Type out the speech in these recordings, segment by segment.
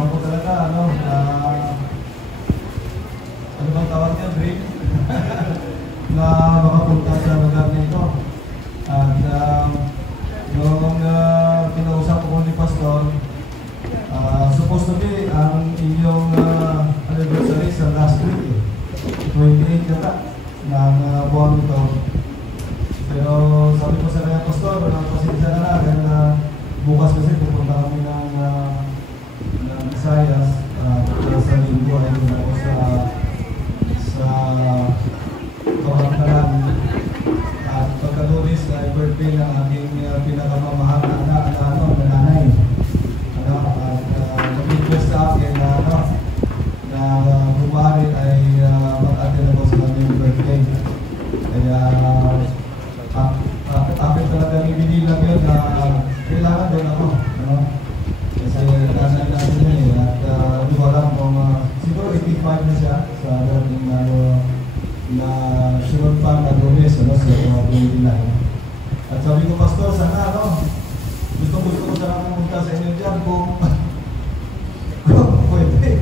ako talaga, ano bang tawag niya, dream? na makapunta sa lugar nito. At noong kinausap ko ni Pastor, supposed to be ang inyong anniversary sa last week, 28 yata ng buwan ito. Pero sabi ko sa kanya, Pastor, pasensya na na dahil bukas kasi pupunta kami ng Visayas sa linggo ay ako sa Kabantaran. At pagkalunis ay birthday ng aking pinakamamahal na anak na nanay. At nag-request sa akin na bumari ay mag-attend ako sa kanyang birthday. Kaya akin talagang ibinilang yun na kailangan doon ako. Kasi nanay natin yun at hindi ko alam kung siguro 85 na siya sa dating na sunod pa na lunes sa mga nila. At sabi ko, Pastor, sana gusto ko sana pumunta sa inyo dyan kung pwede.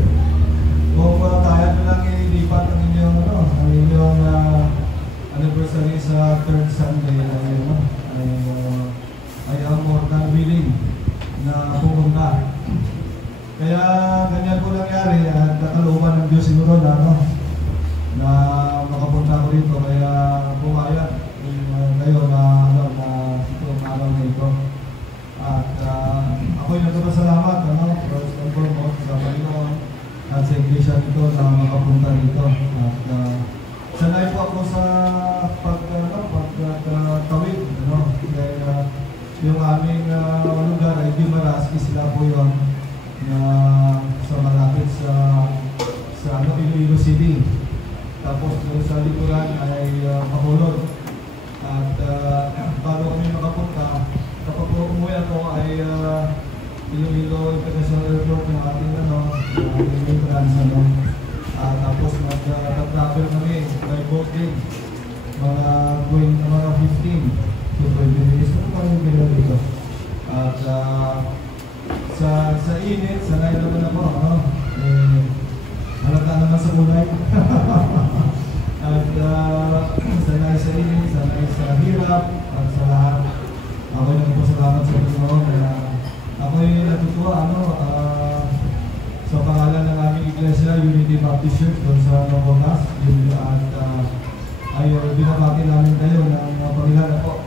Kung kaya na lang ilipat ang inyong anniversary sa 3rd Sunday ay more than willing na pumunta. Kaya ganyan po nangyari at nakalooban ng Diyos siguro na makapunta ko dito. Kaya pumayag ngayon na itong araw na ito. At ako'y nagpapasalamat first and foremost sa Panginoon at sa iglesia nito na makapunta rito. At sanay po ako sa pagtawid. Dahil yung aming lugar ay Guimaras, Isla po yun na sa malapit sa Iloilo City. Tapos doon sa likuran ay Bacolod. At bago kami makapunta, kapag umuwi ako ay Iloilo International Airport ng ating entrance. Tapos mag-travel kami by boat din. Mga 15 to 20 minutes. Ano pa yung gano'n dito? At sa init, sanay naman ako. Halata naman sa kulay. At sanay sa init, sanay sa hirap, at sa lahat. Ako'y nagpasalamat sa Panginoon na ako'y natutuwa sa pangalan ng aming iglesia, Unity Baptist Church, doon sa Navotas. At ay binabati namin kayo ng Panginoon po.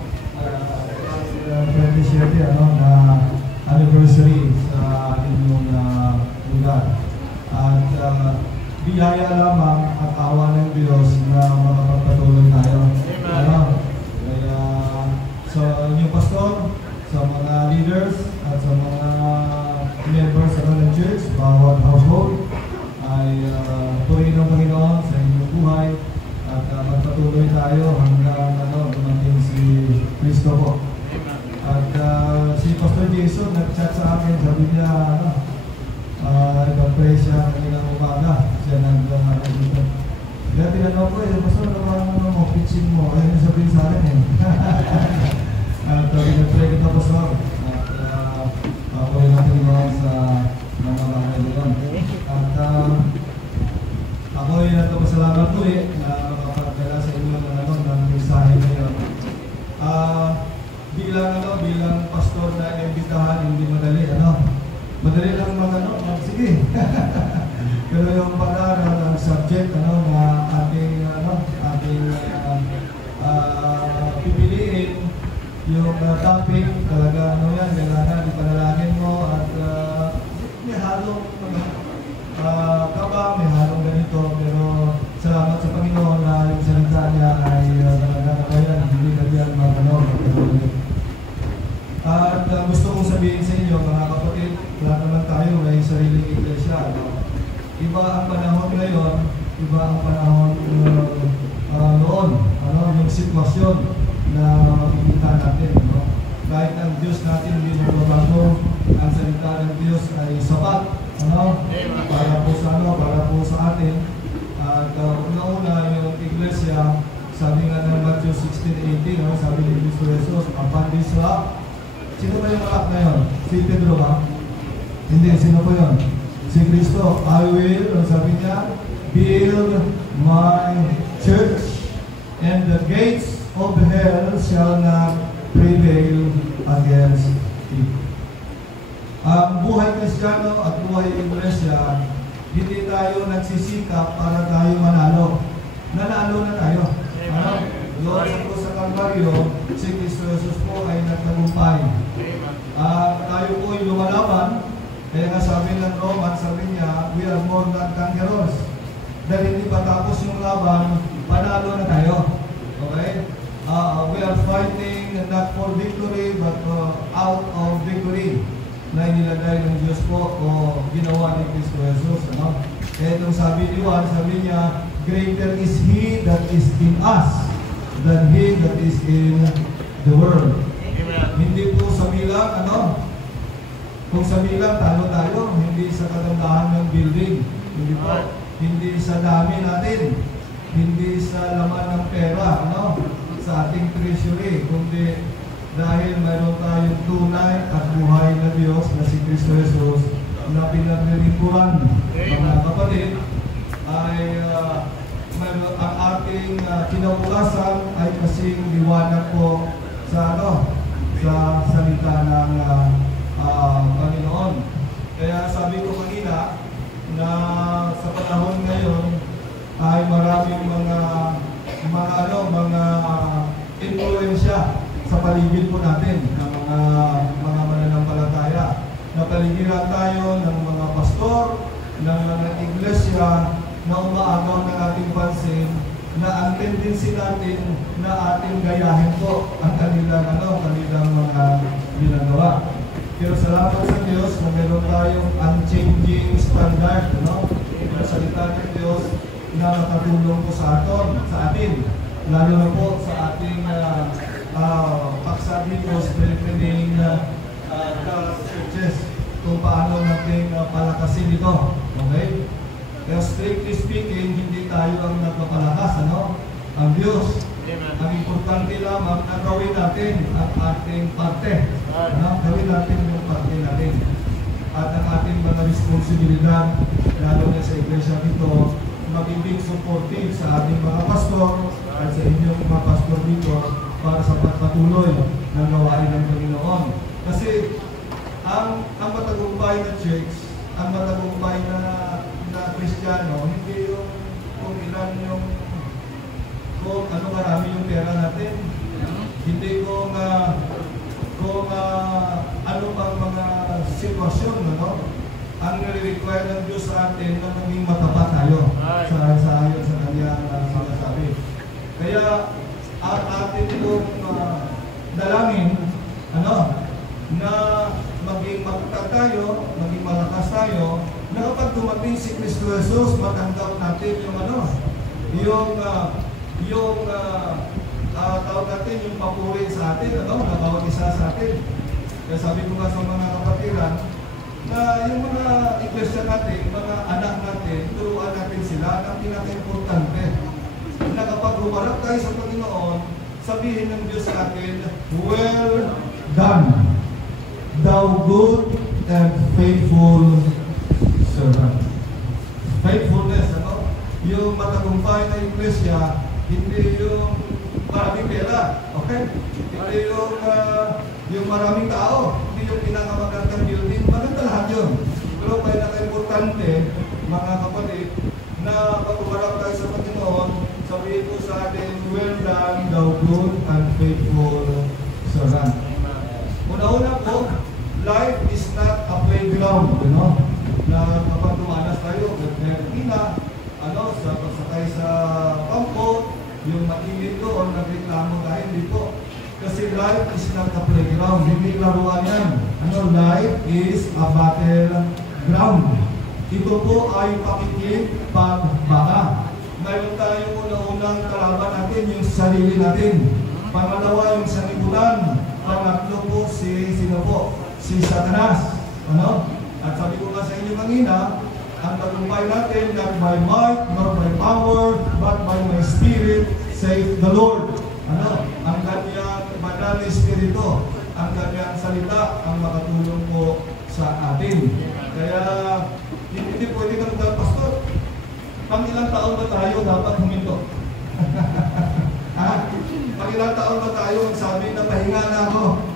27 na anniversary sa inyong lugar. At biyaya lamang at awa ng Diyos na makapagpatuloy tayo. Kaya sa inyong pastor, sa mga leaders, at sa mga members ng church, bawat household, ay purihin ng Panginoon sa inyong buhay at magpatuloy tayo hanggang dumating si Kristo po. At si Pastor Jason nag-chat sa akin, sabi niya nag-pray siya kanilang umaga. Siya nag-dito. Kaya tinanong ko, Pastor, ano mo, pitching mo? Ayun yung sabihin sa akin At nag-pray kita, Pastor. At ako yung natin sa mga bagay doon. At ako yung nagpapasalamat ko na makapagdala sa inyo ng mensahe ngayon. Bilang pastor na imbitahan, hindi madali, madali lang sige. Pero yung ang subject, na ating pipiliin, yung topic, talaga, yan, kailangan ipanalangin mo, at may halong kaba, may halong ganito, pero salamat sa Panginoon na yung salita niya ay talaga ngayon, hindi na diyan At gusto kong sabihin sa inyo, mga kapatid, lahat naman tayo may sariling iglesia. Iba ang panahon ngayon, iba ang panahon noon. Yung sitwasyon na makikita natin. Kahit ang Diyos natin hindi magbabago, ang salita ng Diyos ay sapat. Para po sa atin. At una-una yung iglesia, sabi nga ng Matthew 16:18, sabi ni Cristo Jesus, upon this rock. Sino ba yung rock na yun? Si Pedro ba? Hindi, sino po yun? Si Kristo, I will, ang sabi niya, build my church, and the gates of hell shall not prevail against it. Ang buhay Kristiyano at buhay Iglesia, hindi tayo nagsisikap para tayo manalo. Nanalo na tayo. Doon sa Kalbaryo, si Kristo Jesus po ay nagtagumpay. Tayo po ay lumalaban. Kaya nga sabi ng Roman, sabi niya, we are more than conquerors. Dahil hindi pa tapos yung laban, panalo na tayo. Okay? We are fighting not for victory, but out of victory na inilagay ng Diyos po o ginawa ni Kristo Jesus. Kaya itong sabi ni Juan, sabi niya, greater is He that is in us than he that is in the world. Amen. Hindi po sa bilang, kung sa bilang, talo tayo, hindi sa kagandahan ng building. Hindi po. Hindi sa dami natin. Hindi sa laman ng pera, sa ating treasury. Kundi dahil mayroon tayong tunay at buhay na Diyos na si Kristo Jesus na pinaglilingkuran. Mga kapatid, ay mayroon ang ating kinabukasan ay kasing liwanag po sa sa salita ng Panginoon. Kaya sabi ko kanina na sa panahon ngayon ay maraming mga influensya sa paligid po natin ng mga mananampalataya. Napaligiran tayo ng mga pastor, ng mga iglesia na umaagaw ng ating pansin na ang tendency natin na ating gayahin po ang kanilang mga ginagawa. Pero salamat sa Diyos na meron tayong unchanging standard, ang salita ng Diyos na nakatulong po sa atin, lalo na po sa ating paksa dito sa Philippine churches kung paano natin palakasin ito. Okay? Kaya strictly speaking, hindi tayo ang nagpapalakas, ang Diyos. Amen. Ang importante lamang na gawin natin ang ating parte. Gawin natin yung parte natin. At ang ating mga responsibilidad, lalo na sa iglesia dito, magiging supportive sa ating mga pastor at sa inyong mga pastor dito para sa pagpatuloy ng gawain ng Panginoon. Kasi ang matagumpay na church, ang matagumpay na Kristiyano, hindi yung kung ilan yung kung marami yung pera natin, hindi kung ano pang mga sitwasyon, ang nire-require ng Diyos sa atin na maging matapat tayo sa ayon sa kanyang sinasabi. Kaya ang atin itong dalangin, na maging matatag tayo, maging malakas tayo, na kapag dumating si Kristo Jesus, matanggap natin yung tawag natin, yung papuri sa atin, na bawat isa sa atin. Kaya sabi ko nga sa mga kapatiran, na yung mga iglesia natin, mga anak natin, turuan natin sila ng pinaka-importante. Na kapag humarap tayo sa Panginoon, sabihin ng Diyos sa atin, well done, thou good and faithful servant. Faithfulness, yung matagumpay na iglesia, hindi yung maraming pera, okay? Hindi yung maraming tao, hindi yung pinakamagandang building, maganda lahat yun. Pero pinaka-importante, mga kapatid, na pag umarap tayo sa Panginoon, sabihin po sa atin, well done, thou good and faithful servant. Una-una po, life is not a playground, na kapag tumalas tayo, nagkakina, sakay sa pangko, yung mainit doon, nagreklamo tayo, hindi po. Kasi life is not a playground, hindi laruan yan. Life is a battleground. Ito po ay pakikipagbaka. Mayroon tayong una-unang kalaban natin, yung sarili natin. Pangalawa, yung sanlibutan. Pangatlo po, si Satanas. At sabi ko nga sa inyo kanina, ang tagumpay natin, not by might, nor by power, but by my spirit, saith the Lord. Ang kanyang banal na espiritu, ang kanyang salita, ang makatulong po sa atin. Kaya, hindi pwede ka magdala, Pastor, pang ilang taon ba tayo dapat huminto? Pang ilang taon ba tayo sabi na pahinga na ako?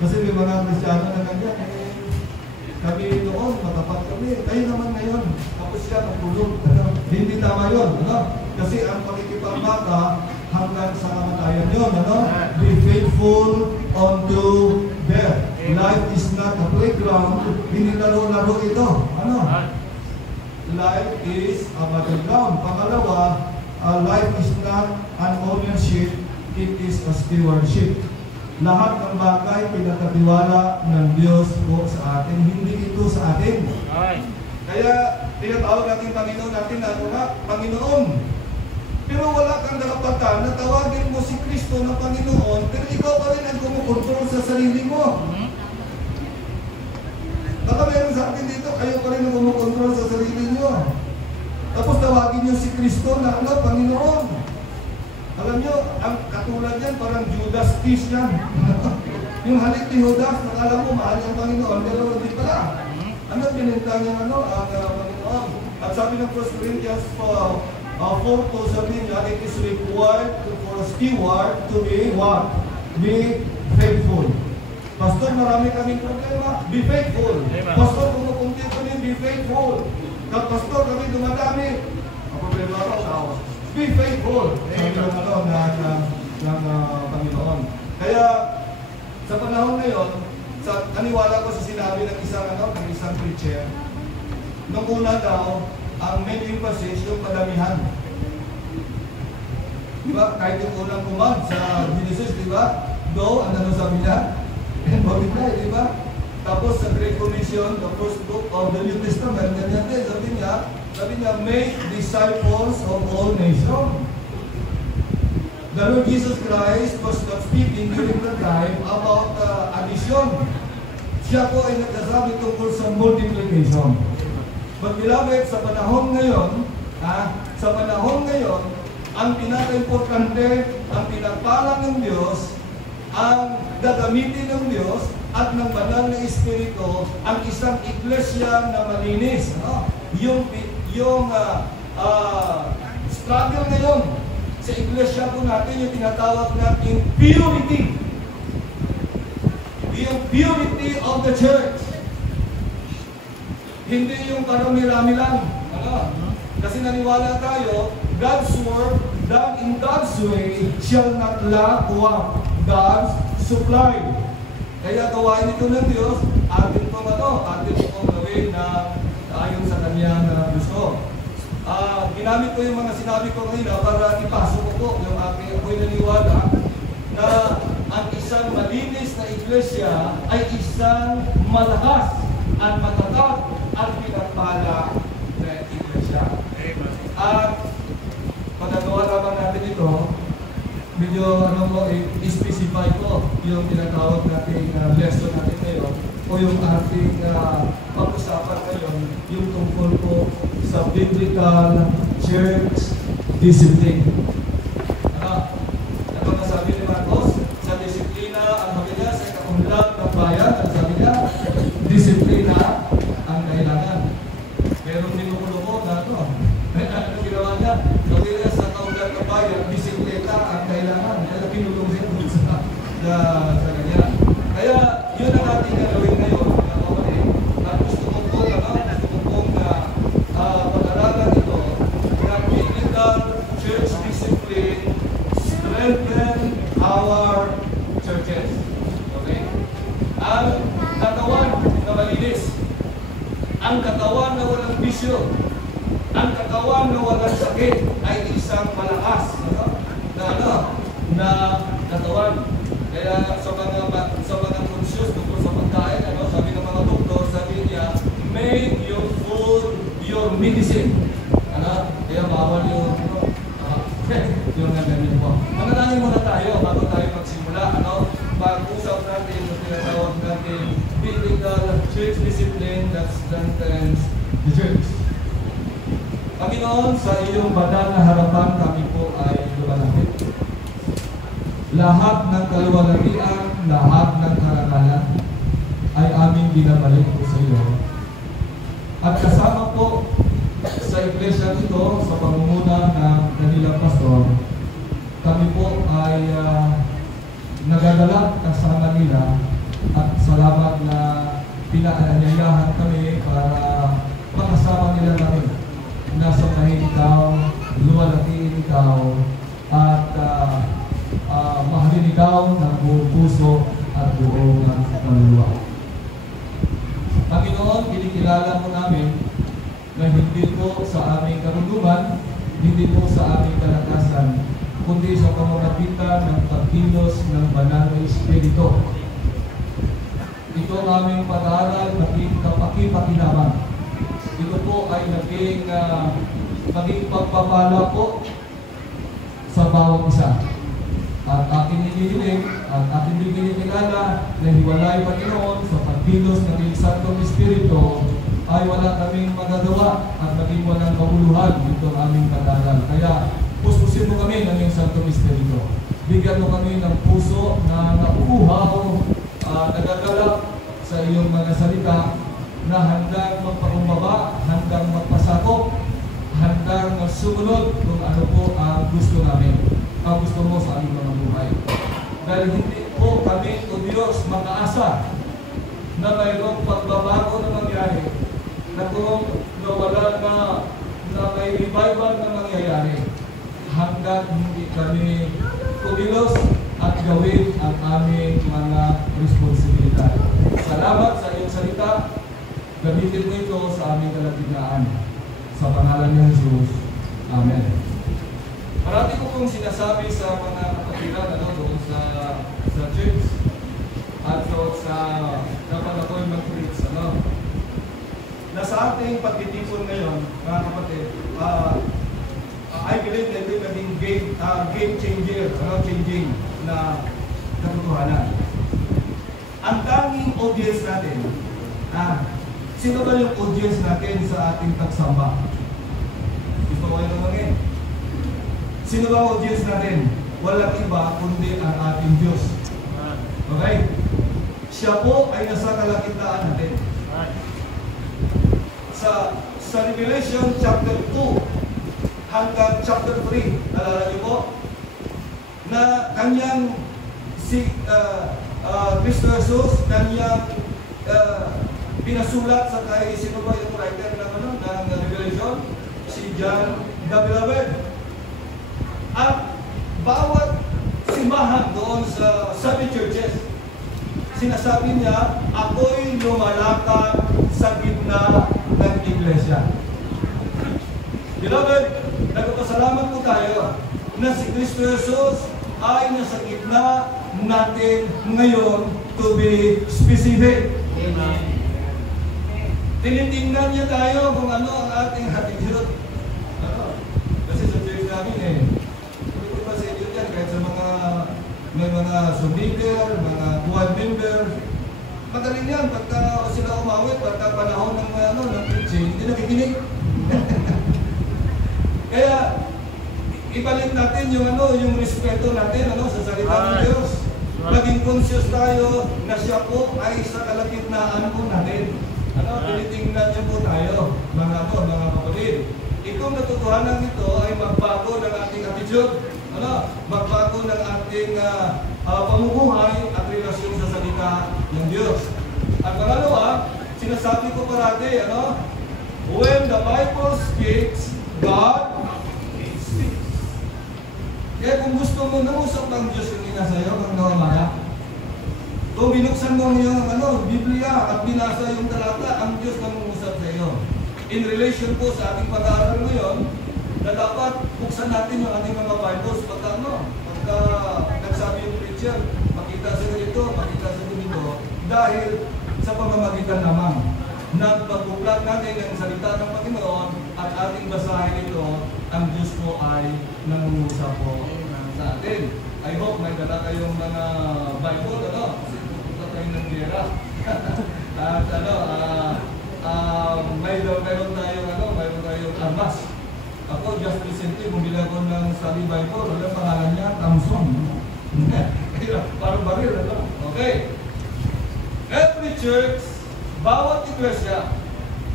Kasi may mga Kristiyano na ganyan, kami noon, matapat kami, kayo naman ngayon, tapos siya magtulog. Hindi tama yun, kasi ang pakikipagbaka hanggang sa kamatayan yun, Be faithful unto death. Life is not a playground, hindi laro-laro ito. Life is a battleground. Pangalawa, life is not an ownership, it is a stewardship. Lahat ng bagay pinagkatiwala ng Diyos po sa atin, hindi ito sa atin. Kaya tinatawag natin Panginoon natin na Panginoon. Pero wala kang karapatan na tawagin mo si Kristo na Panginoon, pero ikaw pa rin ang kumukontrol sa sarili mo. Baka meron sa atin dito, kayo pa rin ang kumukontrol sa sarili nyo. Tapos tawagin nyo si Kristo na Panginoon. Alam nyo, ang katulad yan, parang Judas Kiss yan. Yung halik ni Judas, nakala mo mahal ang Panginoon, pero hindi pala. Ano pinintang niya ang Panginoon? At sabi ng 1 Corinthians 4 sabi niya, it is required for a steward to be what? Be faithful. Pastor, marami kaming problema. Be faithful. Pastor, kumukunti kami, be faithful. Pastor, kami dumadami. Ang problema ko, tao. Be faithful. Sabi ng Panginoon. Kaya, sa panahon ngayon, naniwala ko sa sinabi ng isang preacher, nung una daw, ang main emphasis yung padamihan. Diba? Kahit yung unang command sa Genesis, diba? Go, ano sabi niya? And multiply, diba? Tapos sa Great Commission, the first book of the New Testament, ganyan din, sabi niya, make disciples of all nations. The Lord Jesus Christ was not speaking during the time about addition. Siya po ay nagsasabi tungkol sa multiplication. But beloved, sa panahon ngayon, ang pinaka-importante, ang pinagpalang ng Diyos, ang gagamitin ng Diyos at ng banal na Espiritu, ang isang iglesia na malinis. Yung struggle ngayon sa iglesia po natin, yung tinatawag natin purity. Yung purity of the church. Hindi yung karami-rami lang. Kasi naniwala tayo, God's word done in God's way shall not lack what? God's supply. Kaya gawain ito ng Diyos, atin pong gawin na ayon sa kanyang gusto. Ginamit ko yung mga sinabi ko kanina para ipasok ko po yung ako'y naniwala na ang isang malinis na iglesia ay isang malakas at matatag at pinagpala na iglesia. At pagkagawa naman natin ito, medyo i-specify ko yung tinatawag natin lesson natin ngayon o yung ating pag-usapan ngayon, yung tungkol po sa biblical church discipline. Ano nga sabi ni Marcos? Sa disiplina ang maganda sa kaunlad ng bayan. Ang sabi niya, disiplina ang kailangan. Pero minukulo ko na ito. Ano ginawa niya? Sabi niya sa kaunlad ng bayan, disiplina ang kailangan. Kaya pinulong siya sa kanya. Kaya yun ang ating gagawin ngayon. At gusto kong pag-aralan ito na biblical church discipline strengthen our churches. Okay? Ang katawan na malinis, ang katawan na walang bisyo, ang katawan na walang sakit ay isang malakas na katawan. Kaya sa mga conscious tungkol sa pagkain, sabi ng mga doktor, sabi niya, make your food your medicine. Kaya bawal yung ganyan po. Manalangin muna tayo bago tayo magsimula. Pag-usap natin yung tinatawag natin biblical church discipline that strengthens the church. Panginoon, sa iyong banal na harapan kami po ay lumalapit. Lahat ng kaluwalhatian, lahat ng karangalan ay aming binabalik po sa iyo. At kasama po sa iglesia ito, sa pangunguna ng kanilang pastor, kami po ay nagadala kasama nila at salamat na pinaanyayahan kami para makasama nila namin. Nasabahin ikaw, luwalatiin ikaw, at mahalin ikaw ng buong puso at buong kaluluwa. Panginoon, kinikilala mo namin na hindi po sa aming karunungan, hindi po sa aming kalakasan, kundi sa pamamagitan ng pagkilos ng banal na Espiritu. Ito ang aming pag-aaral, naging kapaki-pakinabang. Ito po ay naging pagpapala po sa bawat isa. At aking hinihiling at aking binikilala na hiwalay Panginoon sa pagkilos ng iyong Santong Espiritu ay wala kaming magagawa at maging walang kabuluhan dito ang aming pag-aaral. Kaya puspusin mo kami ng iyong Santong Espiritu. Bigyan mo kami ng puso na nauuhaw, nagagalak sa iyong mga salita na handang magpakumbaba, handang magpasakop, handang sumunod kung ano po ang gusto namin, ang gusto mo sa aming mga buhay. Dahil hindi po kami, o Diyos, makaasa na mayroong pagbabago na mangyari, na kung nawala na may revival na mangyayari, hanggang hindi kami kumilos at gawin ang aming mga responsibilidad. Salamat sa iyong salita. Gamitin mo ito sa aming kalagitnaan. Sa pangalan ni Jesus. Amen. Parati ko pong sinasabi sa mga kapatiran doon sa church at sa dapat ako'y mag-preach. Na sa ating pagtitipon ngayon, mga kapatid, I believe na ito naging game changer, changing na katotohanan. Ang tanging audience natin, sino ba yung audience natin sa ating pagsamba? Gusto ko yung namangin. Sino ba ang audience natin? Walang iba kundi ang ating Diyos. Okay? Siya po ay nasa kalagitnaan natin. Sa Revelation chapter 2 hanggang chapter 3, nalala niyo po, na kanyang Kristo Jesus, kanyang pinasulat sa kay sino ba yung writer ng Revelation? Si John the Beloved. At bawat simbahan doon sa 7 churches, sinasabi niya, ako'y lumalakad sa gitna ng iglesia. Beloved, nagpapasalamat po tayo na si Kristo Jesus ay nasa gitna natin ngayon, to be specific. Amen. Tinitingnan niya tayo kung ano ang ating attitude. Kasi sa church namin hindi pa sa inyo dyan, kahit sa may mga sumleader, mga quad member, magaling yan, pagka sila umawit, pagka panahon ng preaching, hindi nakikinig. Kaya, ibalik natin yung respeto natin sa salita ng Diyos. Maging conscious tayo na siya po ay sa kalagitnaan po natin. Tinitingnan niyo po tayo, mga kapatid. Itong katotohanan ito ay magbago ng ating attitude, magbago ng ating pamumuhay at relasyon sa salita ng Diyos. At pangalawa, sinasabi ko parati, when the Bible speaks, God speaks. Kaya kung gusto mo nausap ng Diyos yung ina sa'yo, kung nawamara, kung binuksan mo yung Biblia at binasa yung talata, ang Diyos nangungusap sa iyo. In relation po sa ating pag-aaral ngayon, na dapat buksan natin yung ating mga Bibles pagka nagsabi yung preacher, makita sa ganito, makita sa ganito, dahil sa pamamagitan naman ng pagbuklat natin ng salita ng Panginoon at ating basahin ito, ang Diyos po ay nangungusap po sa atin. I hope may dala kayong mga Bible, pupunta kayo ng gera. At mayroon tayong armas. Ako, just recently, bumili ako ng study Bible, wala pangalan niya, Thompson. Parang baril, Okay. Every church, bawat iglesia,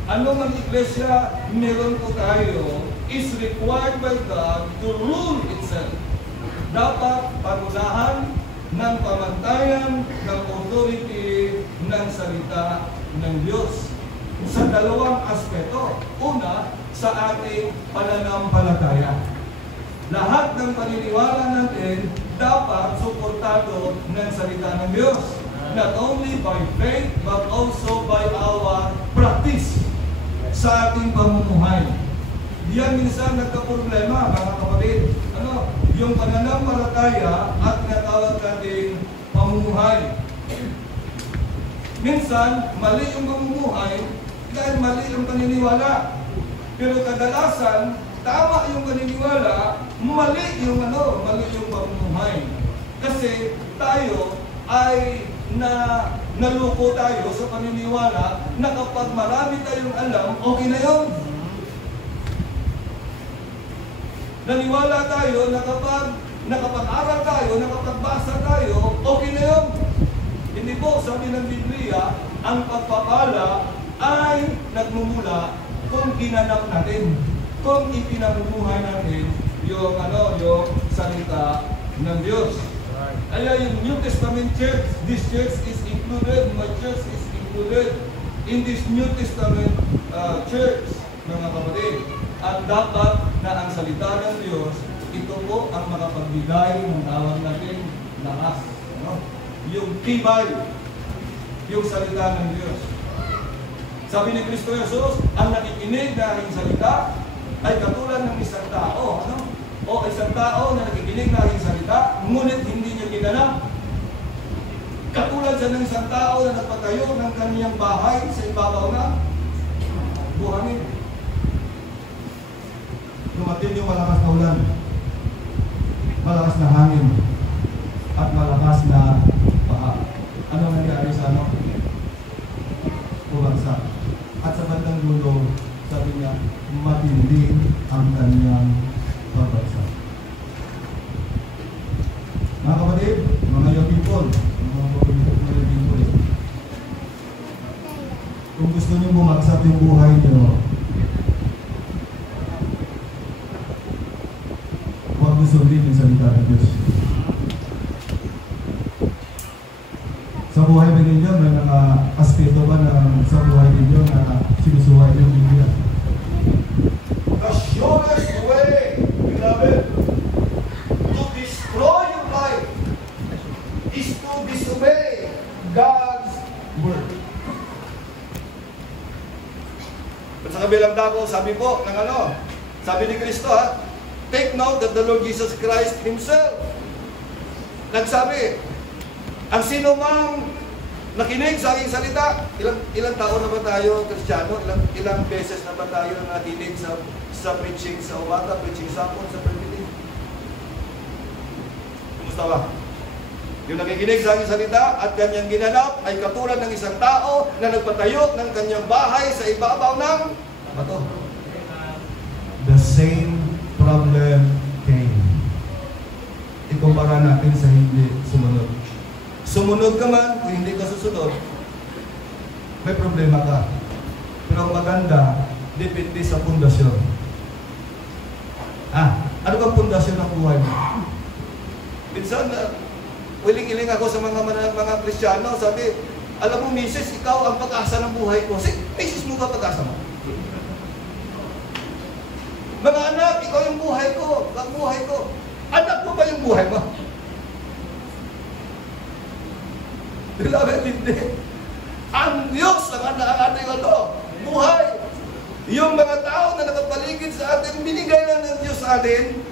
Ano ang iglesia meron po tayo is required by God to rule itself. Dapat parusahan ng pamantayan ng authority ng salita ng Diyos sa dalawang aspeto. Una, sa ating pananampalataya. Lahat ng paniniwala natin dapat suportado ng salita ng Diyos. Not only by faith, but also by our practice sa ating pamumuhay. Diyan minsan nagka-problema, mga kapatid. Yung pananampalataya at natawag nating pamumuhay. Minsan, mali yung pamumuhay dahil mali yung paniniwala. Pero kadalasan, tama yung paniniwala, mali yung pamumuhay. Kasi tayo ay naluko tayo sa paniniwala na kapag marami tayong alam, okay na yun. Naniwala tayo na kapag nakapag-aral tayo, nakapagbasa tayo, okay na yun. Hindi po, sabi ng Biblia, ang pagpapala ay nagmumula kung ginanap natin, kung ipinamumuhay natin yung salita ng Diyos. Kaya yung New Testament church, this church is included, my church is included in this New Testament church, mga kapatid. At dapat na ang salita ng Diyos, ito po ang makapagbigay ng tawag natin lakas. Yung tibay, yung salita ng Diyos. Sabi ni Kristo Jesus, ang nakikinig na aking salita ay katulad ng isang tao. O isang tao na nakikinig na aking salita, ngunit hindi niya ginanap. Katulad sa ng isang tao na nagpatayo ng kaniyang bahay sa ibabaw ng buhangin. Dumating yung malakas na ulan, malakas na hangin, at malakas na baha. Ano nangyari sa bumagsak? At sa bandang dulo, sabi niya, matindi ang kanyang pabagsak. Mga kapatid, mga young people, kung gusto niyo bumagsak yung buhay niyo, huwag sundin yung salita ng Diyos. Sa buhay ba ninyo, may mga aspeto ba na sa buhay ninyo na sinusuway ng Biblia? The surest way, beloved, to destroy your life is to disobey God's word. At sa kabilang dako, sabi po ng sabi ni Kristo, take note that the Lord Jesus Christ Himself nagsabi, ang sino mang nakinig sa aking salita, ilang taon na ba tayo, Kristiyano? Ilang beses na ba tayo nakinig sa preaching sa umaga, preaching sa hapon, sa preaching? Kumusta ba? Yung nakikinig sa aking salita at kanyang ginanap ay katulad ng isang tao na nagpatayo ng kanyang bahay sa ibabaw ng bato. The same problem came. Ikumpara natin sa hindi sumunod. Sumunod ka man, kung hindi ka susunod, may problema ka. Pero ang maganda, depende sa pundasyon. Ano bang pundasyon ng buhay mo? minsan, wiling-iling ako sa mga Kristiyano, sabi, alam mo, misis, ikaw ang pag-asa ng buhay ko. Misis mo ba pag-asa mo? Mga anak, ikaw yung buhay ko, ang buhay ko. Anak mo ba yung buhay mo? Beloved, hindi. Ang Diyos ang ating buhay. Yung mga tao na nakapaligid sa atin, binigay lang ng Diyos sa atin.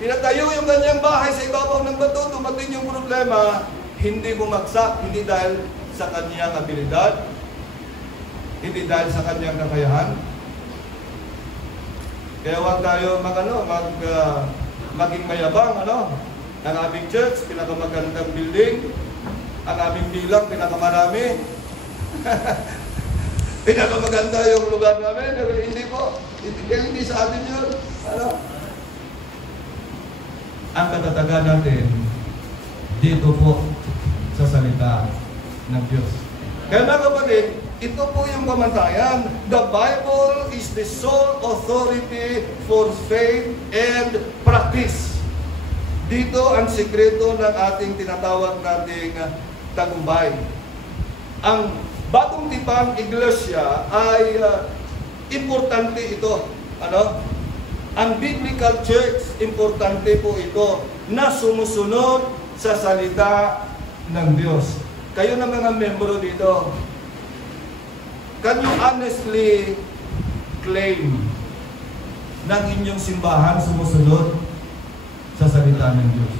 Pinatayo yung kanyang bahay sa ibabaw ng bato, dumating yung problema, hindi bumagsak, hindi dahil sa kanyang abilidad, hindi dahil sa kanyang kakayahan. Kaya huwag tayo maging mayabang, ang aming church, pinakamagandang building, ang aming bilang, pinakamarami. Pinakamaganda yung lugar namin, pero hindi po. Hindi sa atin yun. Ang katatagan natin dito po sa salita ng Diyos. Kaya mga kapatid, Ito po yung pamantayan. The Bible is the sole authority for faith and practice. Dito ang sikreto ng ating tinatawag nating tagumpay. Ang bagong tipang iglesia ay importante ito. Ano? Ang biblical church, importante po ito na sumusunod sa salita ng Diyos. Kayo na mga membro dito, can you honestly claim na ang inyong simbahan sumusunod sa salita ng Diyos?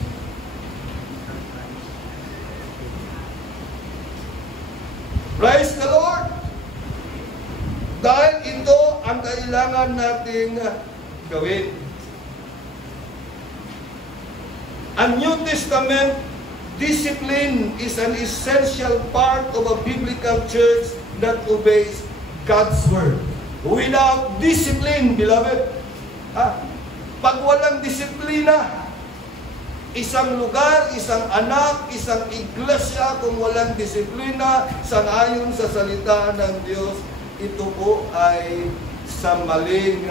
Praise the Lord! Dahil ito ang kailangan nating gawin. Ang New Testament discipline is an essential part of a biblical church that obeys God's Word. Without discipline, beloved, pag walang disiplina, isang lugar, isang anak, isang iglesia, kung walang disiplina, sangayon sa salita ng Diyos, ito po ay sa maling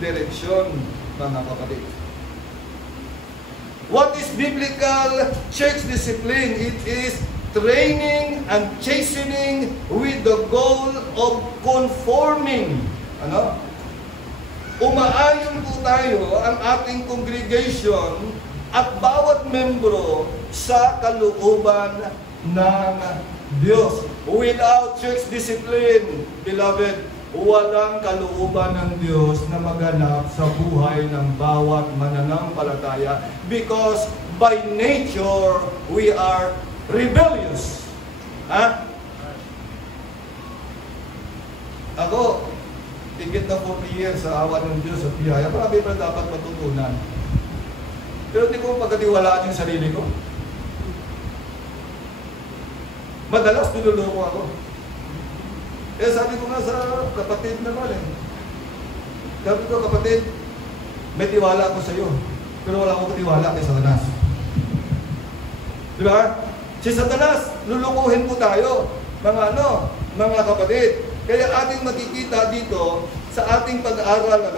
direksyon, mga kapatid. What is biblical church discipline? It is training and chastening with the goal of conforming. Ano? Umaayon po tayo ang ating congregation at bawat membro sa kalooban ng Diyos. Without church discipline, beloved, walang kalooban ng Diyos na maganap sa buhay ng bawat mananampalataya because by nature, we are rebellious. Ako, tigit na 40 years sa awa ng Diyos at biyaya, marami pa dapat matutunan. Pero hindi ko pagkatiwalaan yung sarili ko. Madalas niloloko ako. Eh sabi ko nga sa kapatid naman sabi ko, kapatid, may tiwala ako sa iyo, pero wala akong tiwala kay Satanas. Di ba? Si Satanas, lulukuhin po tayo, mga kapatid. Kaya ating makikita dito sa ating pag-aaral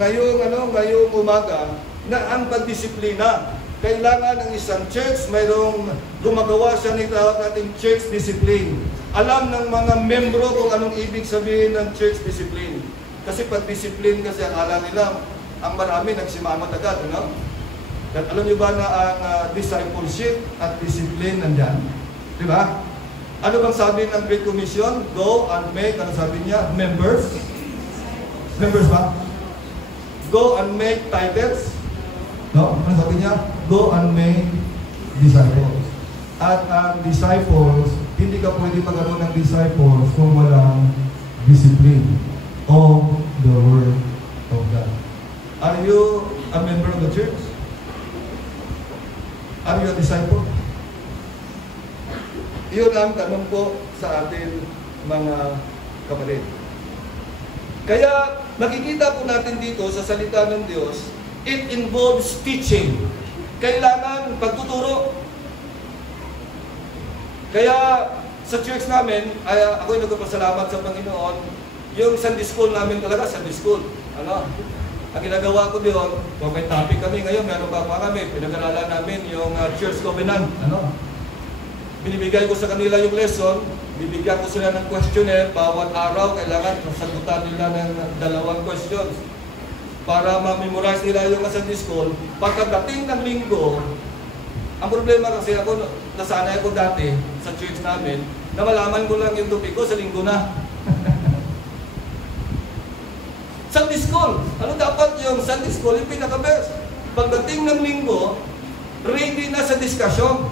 ngayong umaga na ang pagdisiplina. Kailangan ng isang church, mayroong gumagawa siya ng ating church discipline. Alam ng mga membro kung anong ibig sabihin ng church discipline. Kasi pag discipline kasi akala nila, ang marami nagsimamat agad, ano? At alam niyo ba na ang discipleship at discipline nandyan? Di ba? Ano bang sabi ng Great Commission? Go and make, ano sabi niya? Members? Members ba? Go and make titles. No? Ano sabi niya? Go and make disciples. At ang disciples, hindi ka pwede magkaroon ng disciples kung walang discipline of the Word of God. Are you a member of the church? Are you a disciple? Iyon ang tanong po sa atin, mga kapatid. Kaya makikita po natin dito sa salita ng Diyos, it involves teaching. Kailangan pagtuturo. Kaya sa church namin, ako'y nagpapasalamat sa Panginoon, yung Sunday school namin talaga, Sunday school. Ang ginagawa ko doon, kung may topic kami ngayon, meron pa kami, pinag-aralan namin yung Church Covenant. Binibigay ko sa kanila yung lesson, bibigyan ko sila ng questionnaire, bawat araw, kailangan sagutan nila ng 2 questions. Para ma-memorize nila yung Sunday school, pagkadating ng linggo, ang problema kasi ako, nasanay ako dati sa church namin, na malaman ko lang yung topic ko sa linggo na. Sunday school. Ano dapat yung Sunday school? Yung pinaka-best. Pagdating ng linggo, ready na sa discussion.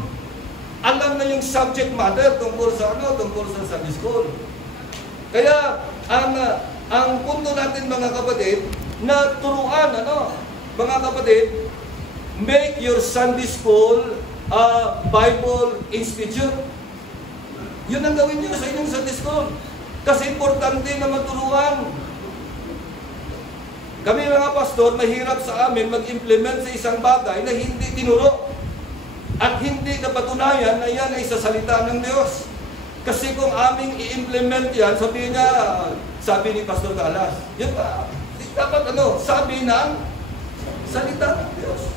Alam na yung subject matter tungkol sa Sunday school. Kaya, ang punto natin mga kapatid, na turuan, mga kapatid, make your Sunday school a Bible Institute. Yun ang gawin nyo sa inyong Sunday school. Kasi importante na maturuan. Kami mga pastor, mahirap sa amin mag-implement sa isang bagay na hindi tinuro at hindi napatunayan na yan ay sa salita ng Diyos. Kasi kung aming i-implement yan, sabi ni Pastor Galas, yun ba? Dapat sabi ng salita ng Diyos.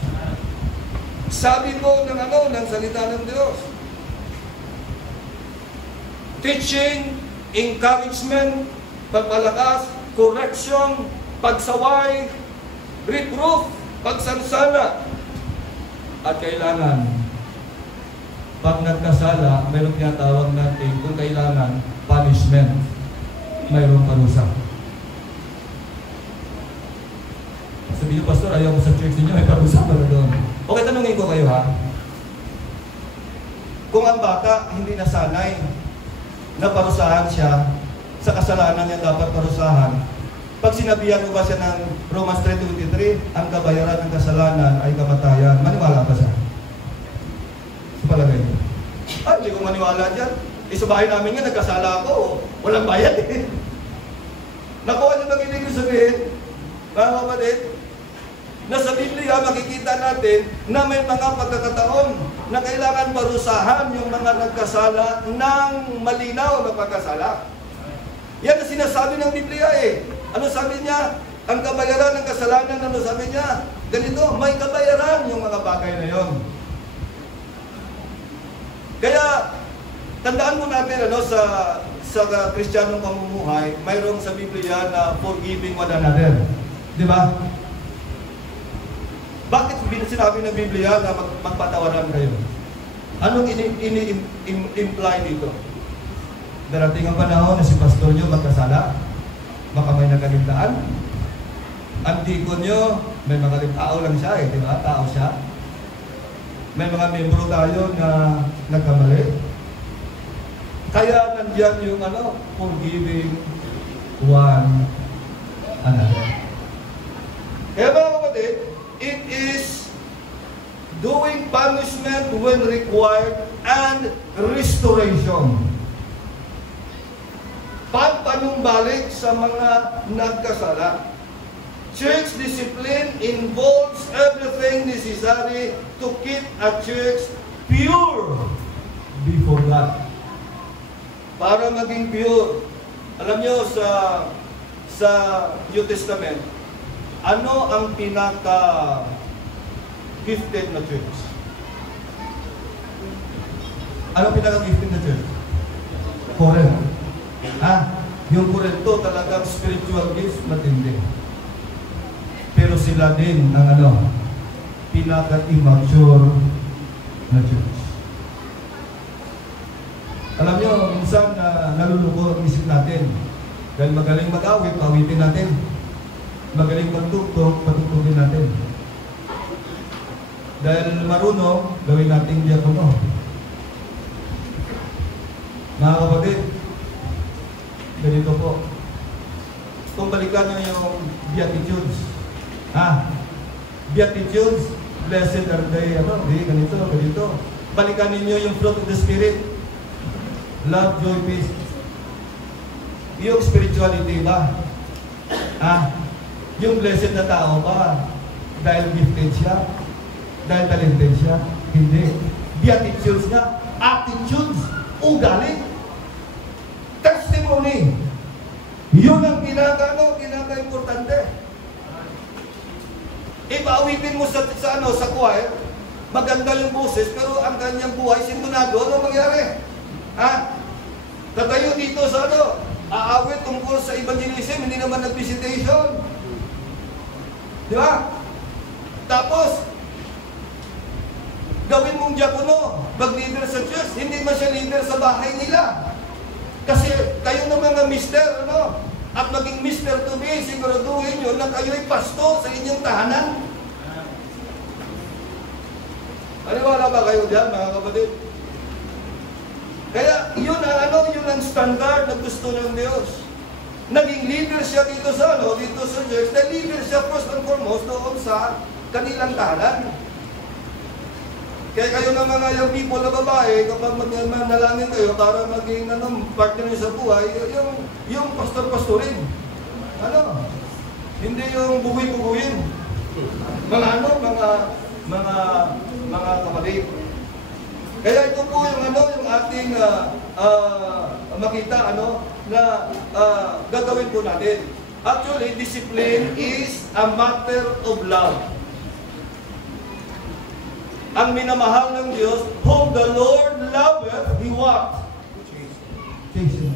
Sabi po ng salita ng Diyos. Teaching, encouragement, pagpalakas, correction, pagsaway, reproof, pagsansala. At kailangan, pag nagkasala, mayroong tinatawag natin, kung kailangan, punishment. Mayroong parusa. Sabi niyo, Pastor, ayaw ko sa church niyo, may parusa para doon. Okay, tanungin ko kayo ha. Kung ang bata hindi nasanay na parusahan siya, sa kasalanan niya dapat parusahan, pag sinabihan mo ba siya ng Romans 3:23, ang kabayaran ng kasalanan ay kamatayan, maniwala ba siya? Sa palagay niyo? Ay, hindi ko maniwala dyan. Sa bahay namin nga, nagkasala ako. Walang bayad eh. Nakuha niyo bang ibig sabihin? Mga kapatid, na sa Biblia makikita natin na may mga pagkakataon na kailangan parusahan yung mga nagkasala ng malinaw na pagkasala. Yan ang sinasabi ng Biblia eh. Ano sabi niya? Ang kabayaran ng kasalanan, ano sabi niya? Ganito, may kabayaran yung mga bagay na yon. Kaya, tandaan mo natin sa Kristiyanong pamumuhay, mayroong sa Biblia na forgiving one another. Di ba? Bakit sinabi ng Biblia na magpatawaran kayo? Anong ini-imply dito? Darating ang panahon na si pastor nyo magkasala, baka may nakaligtaan. Ang deacon nyo, may mga tao lang siya eh, di ba? Tao siya. May mga membro tayo na nagkamali. Kaya nandiyan yung forgiving one another. Kaya mga kapatid, it is doing punishment when required and restoration. Pagpanumbalik sa mga nagkasala. Church discipline involves everything necessary to keep a church pure before God. Para maging pure. Alam nyo, sa New Testament, ano ang pinaka-gifted na church? Ano ang pinaka-gifted na church? Corinth. Yung Corinto talagang spiritual gifts matindi. Pero sila din ang pinaka-immature na church. Alam nyo, minsan naluluko ang isip natin. Dahil magaling mag-awit, awitin natin. Magaling magtugtog, patugtugin natin. Dahil marunong, gawin natin diakono. Mga kapatid, ganito po. Kung balikan nyo yung Beatitudes. Beatitudes, blessed are they, ganito. Balikan ninyo yung fruit of the Spirit. Love, joy, peace. Yung spirituality ba? Yung blessed na tao ba? Dahil gifted siya? Dahil talented siya? Hindi. Beatitudes nga, attitudes, ugali, testimony. Yun ang pinaka-importante. Ipaawitin mo sa choir, maganda yung boses, pero ang kanyang buhay, sintonado, ano mangyari? Tatayo dito sa aawit tungkol sa evangelism, hindi naman nag-visitation. Di ba? Tapos, gawin mong diakono, mag-leader sa church, hindi man siya leader sa bahay nila. Kasi kayo na mga mister, at maging mister to be, siguraduhin nyo na kayo'y pastor sa inyong tahanan. Paniwala ba kayo dyan, mga kapatid? Kaya yun ang standard na gusto ng Diyos. Naging leader siya dito sa church, na leader siya first and foremost doon sa kanilang tahanan. Kaya kayo ng mga young people na babae, kapag manalangin kayo para maging partner sa buhay, yung pastor-pastorin. Hindi yung bugoy-bugoyin. Mga kapatid. Kaya ito po yung yung ating makita na gagawin po natin. Actually, discipline is a matter of love. Ang minamahal ng Diyos, whom the Lord loveth, He what? Jason.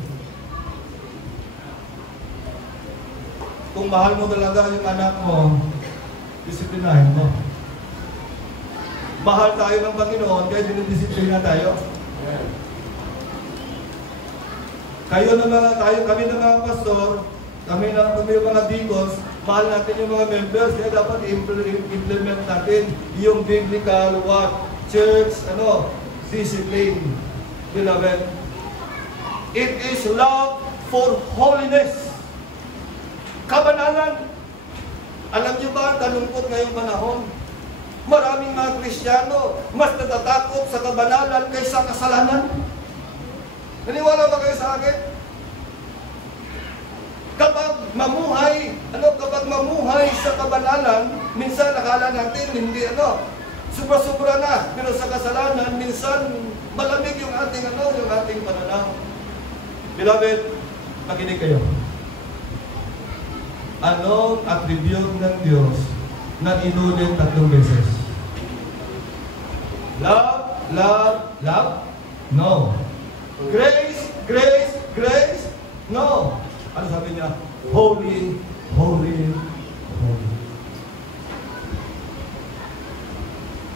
Kung mahal mo talaga yung anak mo, Disiplinahin mo. mahal tayo ng Panginoon, kaya dinidisiplina tayo. Kayo na kami na mga pastor, kami yung mga deacons, mahal natin yung mga members, kaya dapat implement natin yung biblical church, discipline. Beloved, it is love for holiness. Kabanalan. Alam niyo ba, kalungkot ngayong panahon, maraming mga Kristiyano mas natatakot sa kabanalan kaysa kasalanan. Naniwala ba kayo sa akin? Kapag mamuhay sa kabanalan, minsan nakala natin hindi sobra-sobra na. Pero sa kasalanan, minsan malamig yung ating pananaw. Beloved, makinig kayo. Anong attribute ng Diyos na inulit 3 beses? Love, love, love? No. Grace, grace, grace? No. Ano sabi niya? Holy, holy, holy.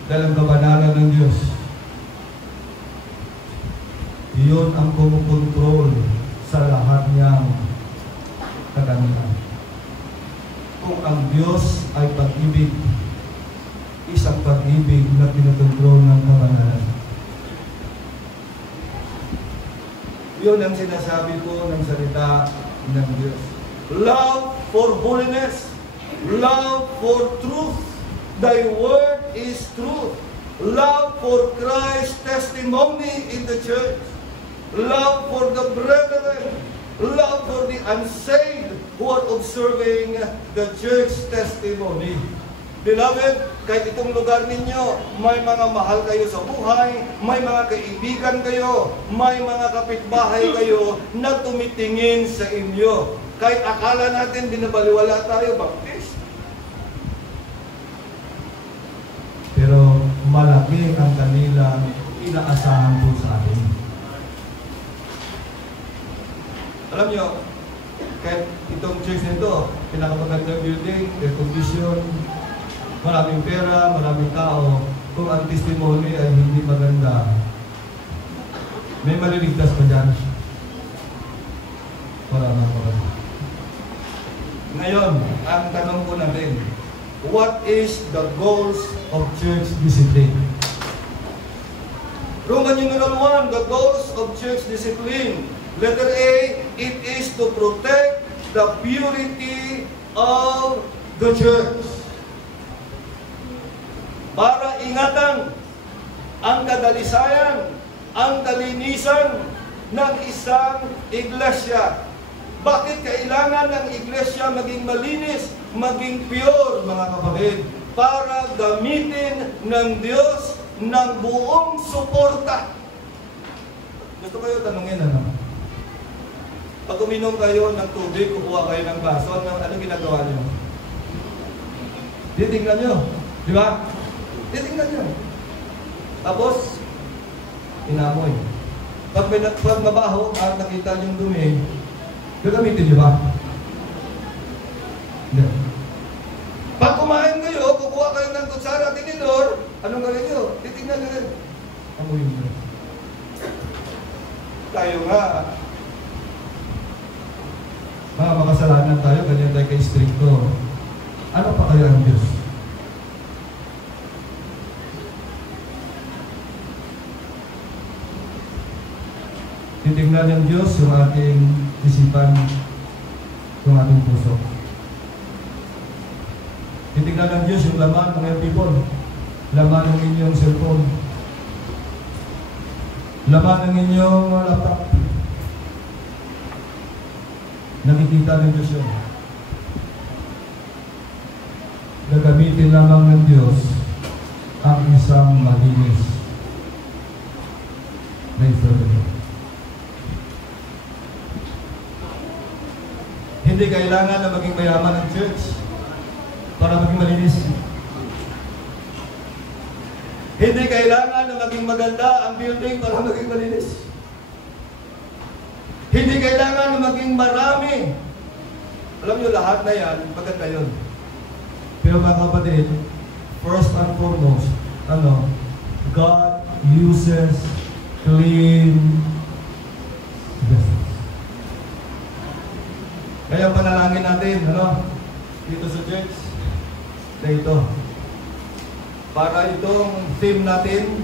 Dahil ang kabanalan ng Diyos, iyon ang kumukontrol sa lahat niyang katangian. Kung ang Diyos ay pag-ibig, isang pag-ibig na pinakontrol ng kabanalan. Yun ang sinasabi ko ng salita ng Diyos. Love for holiness. Love for truth. Thy word is truth. Love for Christ's testimony in the church. Love for the brethren. Love for the unsaved who are observing the church testimony. Beloved, kahit itong lugar ninyo, may mga mahal kayo sa buhay, may mga kaibigan kayo, may mga kapitbahay kayo na tumitingin sa inyo. Kahit akala natin binabaliwala tayo, baptist. Pero malaki ang kanilang inaasahan po sa atin. Alam nyo, kahit itong church nito, pinakapagandang building, air condition, maraming pera, maraming tao, kung ang testimony ay hindi maganda, may maliligtas pa dyan. Wala na pa. Ngayon, ang tanong ko natin, what is the goals of church discipline? Roman numeral 1, the goals of church discipline. Letter A, it is to protect the purity of the church. Para ingatan ang kadalisayan, ang kalinisan ng isang iglesia. Bakit kailangan ng iglesia maging malinis, maging pure, mga kapatid? Para gamitin ng Diyos ng buong suporta. Gusto kayo tanungin Pag uminom kayo ng tubig, kukuha kayo ng baso, ano ginagawa niyo? Titingnan niyo. Di ba? Titingnan niyo. Tapos, inamoy. Pag mabaho at nakita niyong dumi, gagamitin niyo ba? Hindi. Pag kumain kayo, kukuha kayo ng kutsara, tinidor, anong gawin niyo? Titingnan niyo rin. Amoyin niyo. Tayo nga, mga makasalanan tayo, ganyan tayo ka-stricto. Ano pa kaya ang Diyos? Titignan ng Diyos yung ating isipan, yung ating puso. Titignan ng Diyos yung laman ng iyong people, laman ng inyong cellphone, laman ng inyong laptop. Nakikita ng Diyos yun. Gagamitin lamang ng Diyos ang isang malinis may serve. Hindi kailangan na maging mayaman ang church para maging malinis. Hindi kailangan na maging maganda ang building para maging malinis. Hindi kailangan na maging marami. Alam niyo, lahat na yan, maganda yun. Pero mga kapatid, first and foremost, God uses clean vessels. Kaya panalangin natin, dito sa church, na ito. Para itong theme natin,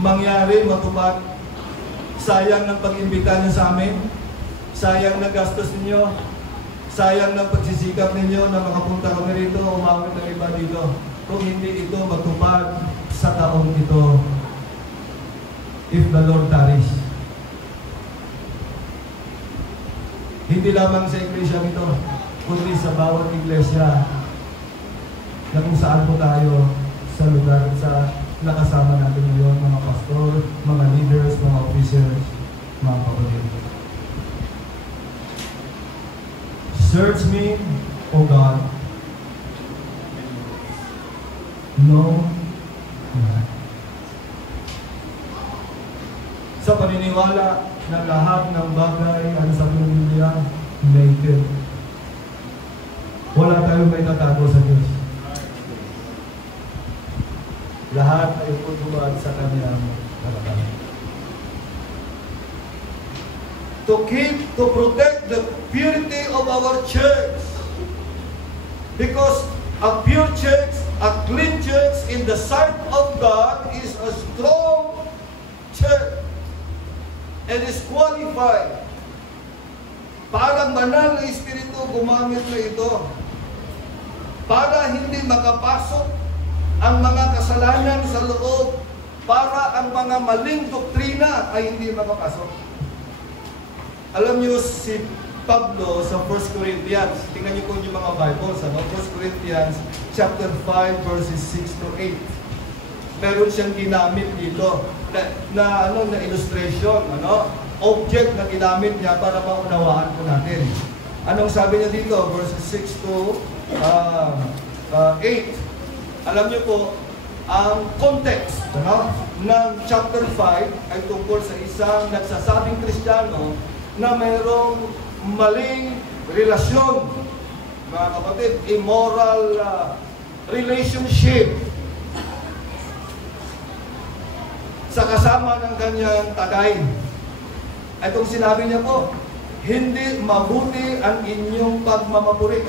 mangyari, matupad. Sayang ng pag-imbita niyo sa amin. Sayang ng gastos ninyo. Sayang ng pagsisikap ninyo na makapunta kami rito, umawit ng iba dito. Kung hindi ito matupad sa taong ito, if the Lord tarries. Hindi lamang sa iglesia ito, kundi sa bawat iglesia na kung saan po tayo sa lugar, sa nakasama natin ngayon, mga pastor, mga leaders, mga officers, mga kapatid. Search me, O God. No. Sa paniniwala na lahat ng bagay, ano sa Biblia, naked. Wala tayong may tatago sa Diyos. Lahat ay pagbubuhat sa Kanyang kalagayan. To protect the purity of our church. Because a pure church, a clean church in the sight of God is a strong church and is qualified. Para banal na Espiritu gumamit na ito. Para hindi makapasok ang mga kasalanan sa loob. Para ang mga maling doktrina ay hindi makapasok. Alam niyo si Pablo sa 1 Corinthians, tingnan niyo po yung mga Bibles, 1 Corinthians chapter 5 verses 6 to 8. Meron siyang ginamit dito na illustration, object na ginamit niya para maunawaan po natin. Anong sabi niya dito? Verses 6 to 8. Alam niyo po, ang context ng chapter 5 ay tungkol sa isang nagsasabing Kristiyano na mayroong maling relasyon, mga kapatid, immoral relationship sa kasama ng kanyang tagay. Itong sinabi niya po, hindi mabuti ang inyong pagmamapuri.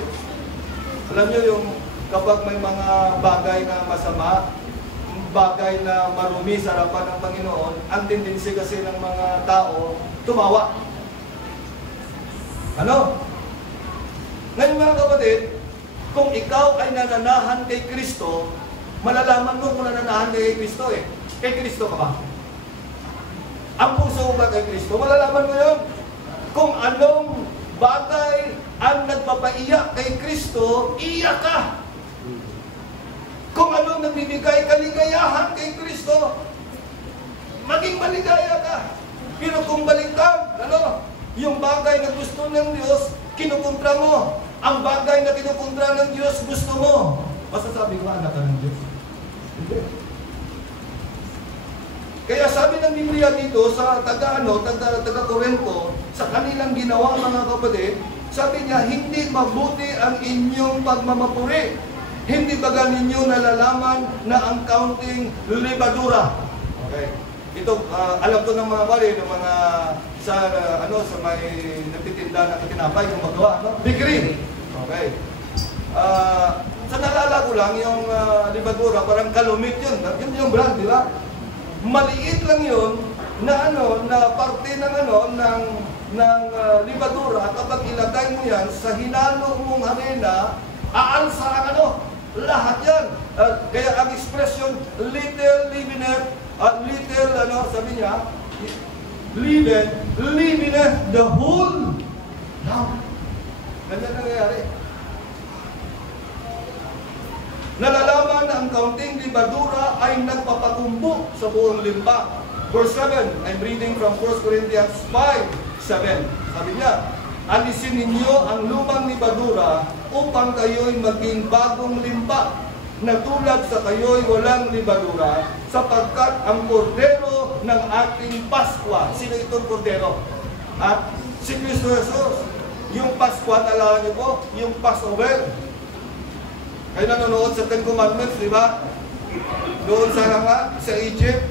Alam niyo yung kapag may mga bagay na masama, bagay na marumi sa harapan ng Panginoon, ang tendency kasi ng mga tao, tumawa. Ngayon mga kapatid, kung ikaw ay nananahan kay Kristo, malalaman mo kung nananahan kay Kristo Kay Kristo ka ba? Ang puso mo ba kay Kristo? Malalaman mo yun. Kung anong bagay ang nagpapaiyak kay Kristo, iyak ka. Kung anong nagbibigay kaligayahan kay Kristo, maging maligaya ka. Pero kung baliktad, yung bagay na gusto ng Diyos, kinukontra mo. Ang bagay na kinukontra ng Diyos, gusto mo. Masasabi ko, anak ka ng Diyos. Hindi. Kaya sabi ng Biblia dito sa taga-Korento, sa kanilang ginawa mga kapatid, sabi niya, hindi mabuti ang inyong pagmamapuri. Hindi baga ninyo nalalaman na ang kaunting libadura. Okay. Ito, alam ko ng mga bari, ng mga sa may nagtitinda ng tinapay, kung magawa, bakery. Okay. Sa nalala ko lang, yung libadura, parang Kalumit yun. Yun yung brand, di ba? Maliit lang yun na na parte ng libadura. Kapag ilagay mo yan sa hinalo mong harina, aalsa ang lahat yan. Kaya ang expression, little leaveneth, sabi niya, leaveneth the whole lump. Ganyan nangyayari. Nalalaman na ang kaunting libadura ay nagpapatumbo sa buong limba. Verse 7, I'm reading from 1 Corinthians 5:7. Sabi niya, alisin ninyo ang lumang libadura upang kayo'y maging bagong limba, na tulad sa kayo'y walang libadura, sapagkat ang kordero ng ating Paskwa. Sino itong kordero? At si Kristo Jesus. Yung Paskwa, nalala niyo po, yung Passover. Kayo nanonood sa Ten Commandments, di ba? Doon sa Egypt,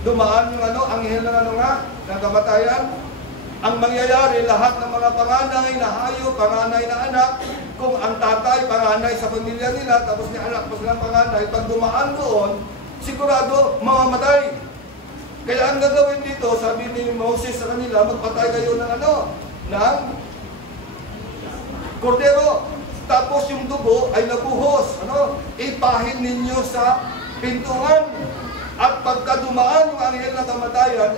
dumaan yung anghel ng kamatayan. Ang mangyayari, lahat ng mga panganay na hayop, panganay na anak, kung ang tatay, panganay sa pamilya nila, tapos ni anak pa silang panganay, pag dumaan doon, sigurado, mamamatay. Kaya ang gagawin dito, sabi ni Moses sa kanila, magpatay kayo ng ng kordero. Tapos yung dugo ay nabuhos. Ipahin ninyo sa pintuan. At pagka dumaan yung anghel ng kamatayan,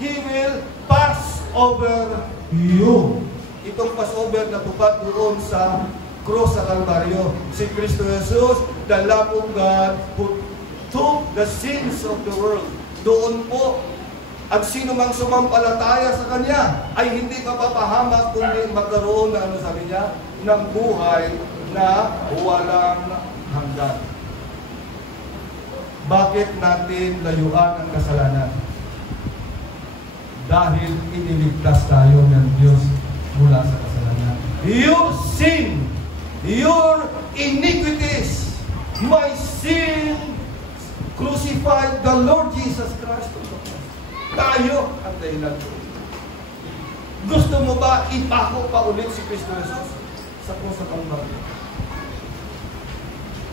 he will pass over you. Itong Passover na tupad doon sa cross sa Kalbaryo. Si Kristo Jesus, the Lamb of God, who took the sins of the world. Doon po, at sino mang sumampalataya sa Kanya, ay hindi mapapahamak kundi magkaroon na sabi niya, ng buhay na walang hanggan. Bakit natin layuan ang kasalanan? Dahil iniligtas tayo ng Diyos mula sa kasalanan. Your sin, your iniquities, my sin, crucified the Lord Jesus Christ. Tayo ang dahilan. Gusto mo ba ipako pa ulit si Kristo Jesus sa krus sa Kalbaryo?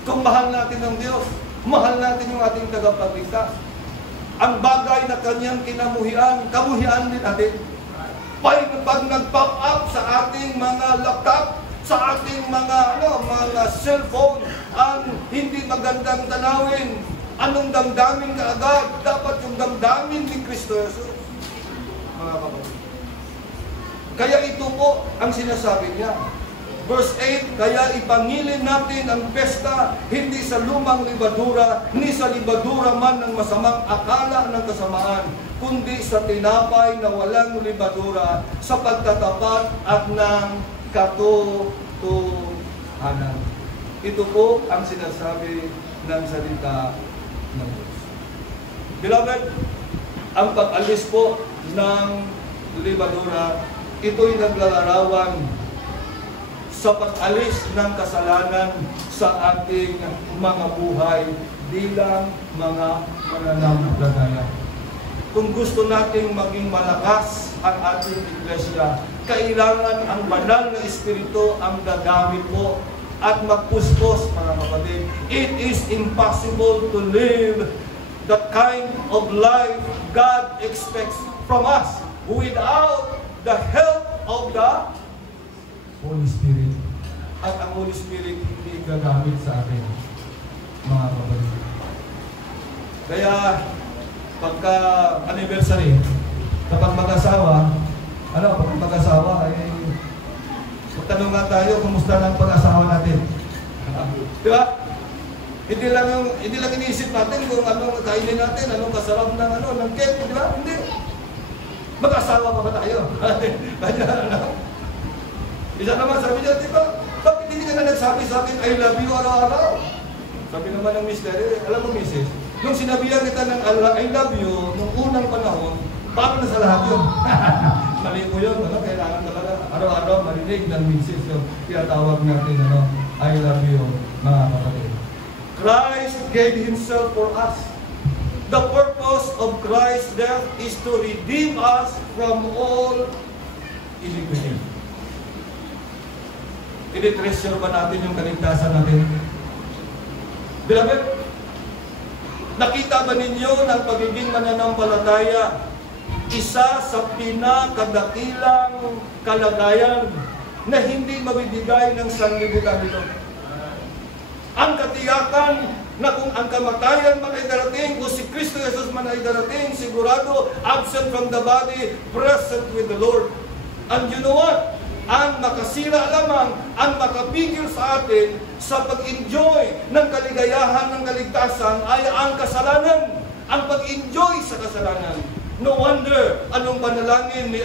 Kung mahal natin ang Diyos, mahal natin yung ating tagapagligtas, ang bagay na Kanyang kinamuhian, kamuhian din natin. Pag nag-pop up sa ating mga laptop, sa ating mga cellphone, ang hindi magandang tanawin, anong damdamin ka agad? Dapat yung damdamin ni Kristo Jesus. Mga kapatid. Kaya ito po ang sinasabi niya. Verse 8, kaya ipangilin natin ang pesta, hindi sa lumang libadura, ni sa libadura man ng masamang akala ng kasamaan, kundi sa tinapay na walang libadura, sa pagtatapat at ng katotohanan. Ito po ang sinasabi ng salita ng Diyos. Beloved, ang pag-alis po ng libadura, ito'y naglalarawan sa pag-alis ng kasalanan sa ating mga buhay bilang mga mananampalataya. Kung gusto nating maging malakas ang ating iglesia, kailangan ang banal na Espiritu ang gagamit po at magpuspos, mga kapatid. It is impossible to live the kind of life God expects from us without the help of the Holy Spirit. At ang Holy Spirit hindi gagamit sa atin, mga kapatid. Kaya, pagka anniversary, kapag mag-asawa, pag mag-asawa, ay magtanong nga tayo, kumusta na ang pag-asawa natin? Di ba? Hindi lang iniisip natin kung anong kainin natin, anong kasarap ng cake, di ba? Hindi. Mag-asawa pa ba tayo? Isa naman sabi niya, di ba, bakit hindi ka na nagsabi sa akin, I love you araw-araw? Sabi naman ng mister, alam mo misis, nung sinabihan kita ng I love you, nung unang panahon, paano na sa lahat yun? Mali po yun, kailangan talaga araw-araw marinig ng misis yung tinatawag natin, I love you, mga kapatid. Christ gave Himself for us. The purpose of Christ's death is to redeem us from all iniquity. Ini-treasure ba natin yung kaligtasan natin? Beloved, nakita ba ninyo ng pagiging mananampalataya isa sa pinakadakilang kalagayan na hindi mabibigay ng sanlibutan nito? Ang katiyakan na kung ang kamatayan man ay darating o si Kristo Jesus man ay darating, sigurado, absent from the body, present with the Lord. And you know what? Ang makasira lamang, ang makapigil sa atin sa pag-enjoy ng kaligayahan ng kaligtasan ay ang kasalanan. ang pag-enjoy sa kasalanan. No wonder, anong panalangin ni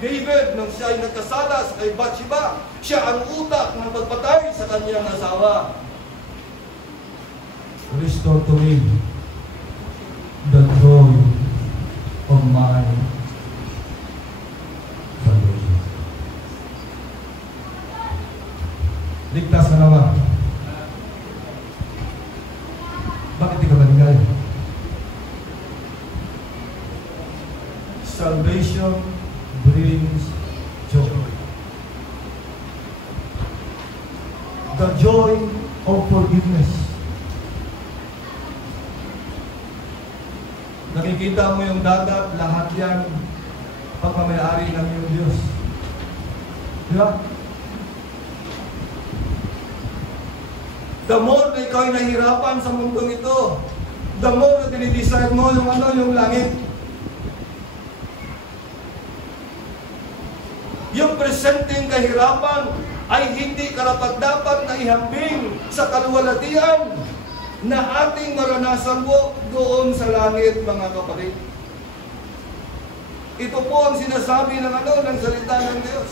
David nung siya ay nagkasala sa kay Bathsheba? Siya ang utak ng pagpatay sa kanyang asawa. Restore to me the joy of my salvation. Ligtas ka naman. Bakit di ka maligay? Salvation brings joy. The joy of forgiveness. Nakikita mo yung dagat, lahat yan pagmamayari ng iyong Diyos. Di ba? The more na ikaw ay nahirapan sa mundong ito, the more na dinidesire mo yung langit. Yung presenting kahirapan ay hindi karapat-dapat na ihambing sa kaluwalhatian na ating maranasan mo doon sa langit, mga kapatid. Ito po ang sinasabi ng salita ng Diyos.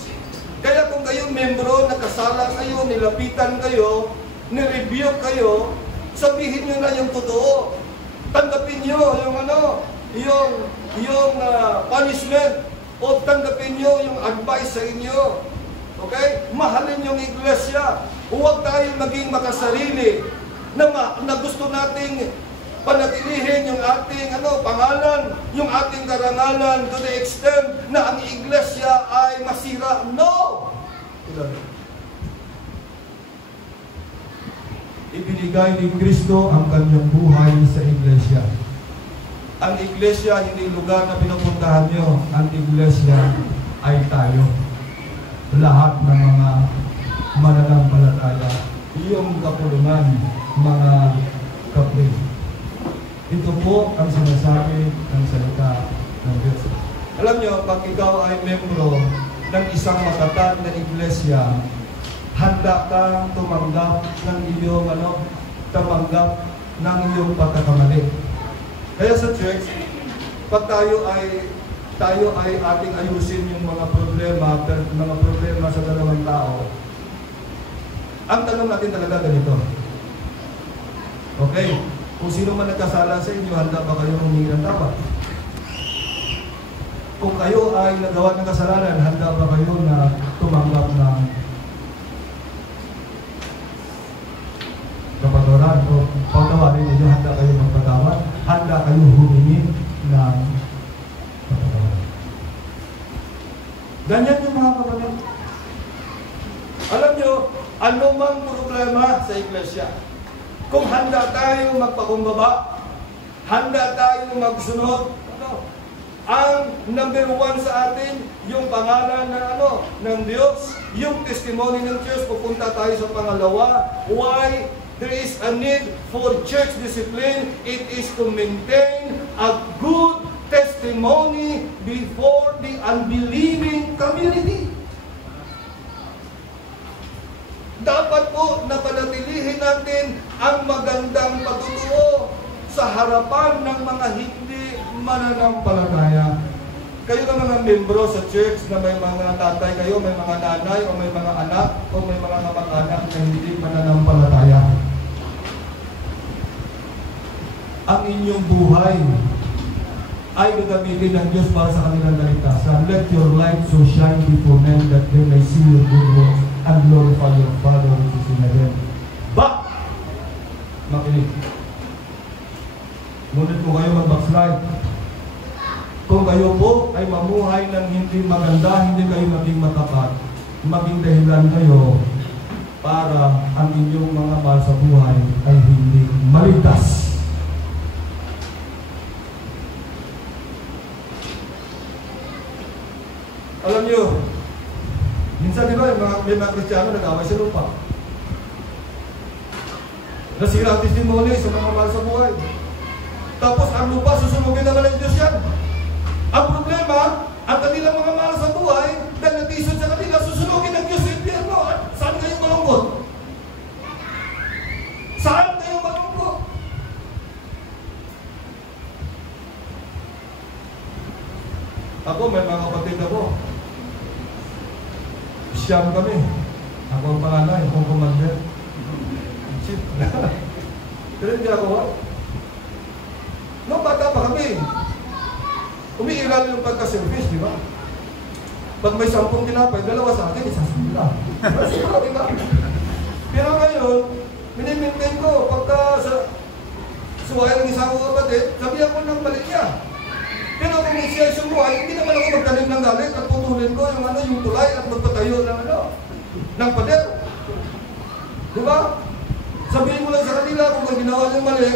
Kaya kung kayong membro, nakasala kayo, nilapitan kayo, nirebuke kayo, sabihin nyo na yung totoo. Tanggapin nyo yung punishment, o tanggapin nyo yung advice sa inyo. Okay? Mahalin yung iglesia. Huwag tayong maging makasarili na gusto nating panatilihin yung ating pangalan, yung ating karangalan to the extent na ang iglesia ay masira. No! Ibinigay ni Kristo ang kanyang buhay sa iglesia. Ang iglesia hindi lugar na pinupuntahan nyo. Ang iglesia ay tayo. Lahat ng mga mananampalataya, iyong kapulungan, mga kapatid. Ito po ang sinasabi ng salita ng Diyos. Alam nyo, pag ikaw ay membro ng isang matatag na iglesia, handa kang tumanggap ng iyong tumanggap ng iyong pagkakamali. Kaya sa church, pag tayo ay ating ayusin yung mga problema sa dalawang tao, ang tanong natin talaga ganito. Okay, kung sino man nagkasala sa inyo, handa ba kayo humingi ng tawad? Kung kayo ay nagawa ng kasalanan, handa ba kayo na tumanggap ng kapatawaran o patawarin ninyo? Handa kayo magpatawad? Handa kayo humingi ng kapatawaran? Ganyan yung mga kapatid. Alam nyo, anumang problema sa iglesia, kung handa tayo magpakumbaba, handa tayo magsunod, ang number one sa atin, yung pangalan ng Diyos, yung testimony ng Diyos, pupunta tayo sa pangalawa. Why? There is a need for church discipline. It is to maintain a good testimony before the unbelieving community. Dapat po napanatilihin natin ang magandang pagtuturo sa harapan ng mga hindi mananampalataya. Kayo na mga membro sa church na may mga tatay kayo, may mga nanay, o may mga anak, o may mga kamag-anak na hindi mananampalataya. Ang inyong buhay ay gagamitin ng Diyos para sa kanilang kaligtasan. Let your light so shine before men that they may see your good works and glorify your Father which is in heaven. But, makinig. Ngunit kung kayo mag-backslide, kung kayo po ay mamuhay ng hindi maganda, hindi kayo maging matapat, maging dahilan kayo para ang inyong mga mahal sa buhay ay hindi maligtas. Alam nyo, minsan di ba may mga Kristiyano nag-away sa lupa. Nasira ang testimony sa mga mahal sa buhay. Tapos ang lupa, susunugin naman ng Diyos yan. Ang problema, ang kanilang mga mahal sa buhay, dahil natisod sa kanila, susunugin ng Diyos sa impyerno. Saan kayo malungkot? Saan kayo malungkot? Siyam kami. Ako ang pangalan, akong commander. Shit. Pero hindi ako. Noong bata pa kami, umiiral yung pagka-service, di ba? Pag may 10 tinapay, 2 sa akin, 1 sa nila. Diba? Pero ngayon, minimaintain ko, pagka sa suwayan ng isang kapatid, sabihan ko ng balik niya. Pero kung siya ay sumuhay, hindi naman ako magtanim ng galit at putulin ko yung tulay at magpatayo ng pader. Diba? Sabihin mo lang sa kanila, kung ang ginawa niyong mali,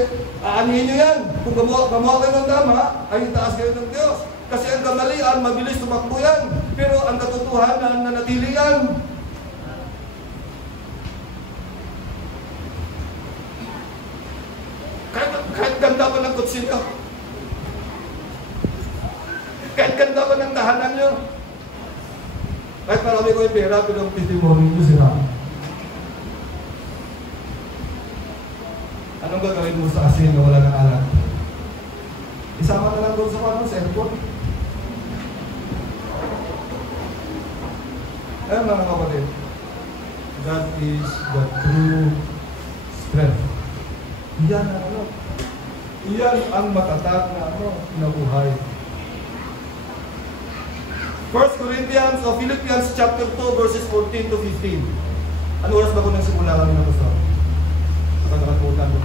aanihin niyo yan. Kung gumawa kayo ng tama, ay itaas kayo ng Diyos. Kasi ang kamalian, mabilis tumakbo yan. Pero ang katotohanan, nanatili yan. Kahit ganda pa ng kutsi niyo. Kahit ganda pa ng tahanan niyo. Kahit marami ko yung pera, pero ang testimony niyo sila. Anong gagawin mo sa asin na wala ng alat? Isama na lang doon sa airport. Ayun mga kapatid, that is the true strength. Iyan ang matatag na buhay. 1 Corinthians o Philippians chapter 2 verses 14 to 15. Ano oras ba ko nang simula kami na gusto? Nakakalimutan ko.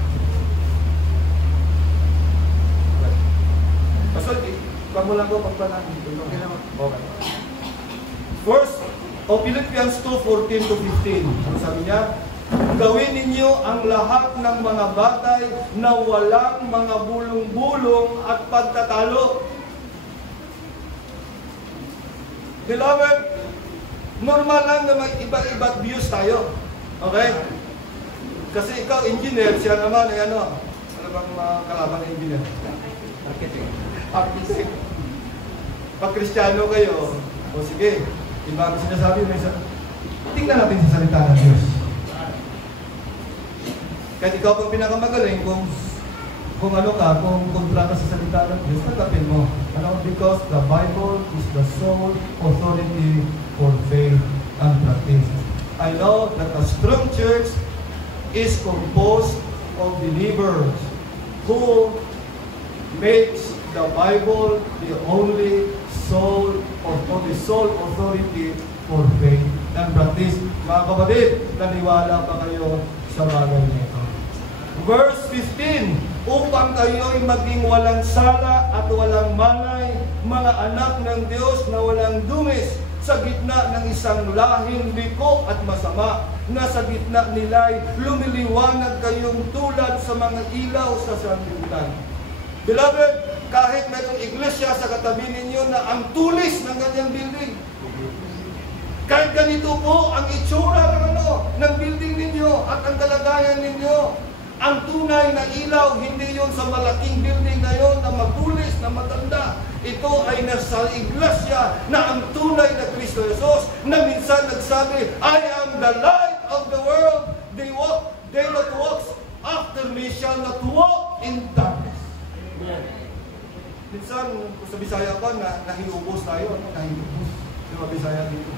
Pastor, pag mo lang ko pagpanan dito. Okay. First, Philippians 2:14 to 15. Ano sabi niya? Gawin ninyo ang lahat ng mga batay na walang mga bulong-bulong at pagtatalo. Beloved, normal lang na may iba-iba't views tayo. Okay? Kasi ikaw, engineer, siya naman ay ano bang kalaban ng engineer? Architect. Pag Kristiyano kayo, o sige, iba ang sinasabi, tingnan natin sa salita ng Diyos. Kahit ikaw pang pinakamagaling, kung kontra ka sa salita ng Diyos, tanggapin mo. Because the Bible is the sole authority for faith and practice. I know that a strong church is composed of believers who makes the Bible the only sole authority for faith and practice. Mga kapatid, naniwala pa kayo sa bagay nito. Verse 15, upang kayo'y maging walang sala at walang malay, mga anak ng Diyos na walang dumis, sa gitna ng isang lahing liko at masama, na sa gitna nila'y lumiliwanag kayong tulad sa mga ilaw sa sanlibutan. Beloved, kahit mayroong iglesia sa katabi ninyo na ang tulis ng kanyang building, kahit ganito po ang itsura ng building ninyo at ang kalagayan ninyo, ang tunay na ilaw, hindi yun sa malaking building na yun na matulis, na maganda. Ito ay nasa iglesia na ang tunay na Kristo Jesus na minsan nagsabi, I am the light of the world. They that walks after me shall not walk in darkness. Minsan, sa Bisaya pa, nahiubos tayo. Nahiubos. Sa Bisaya dito.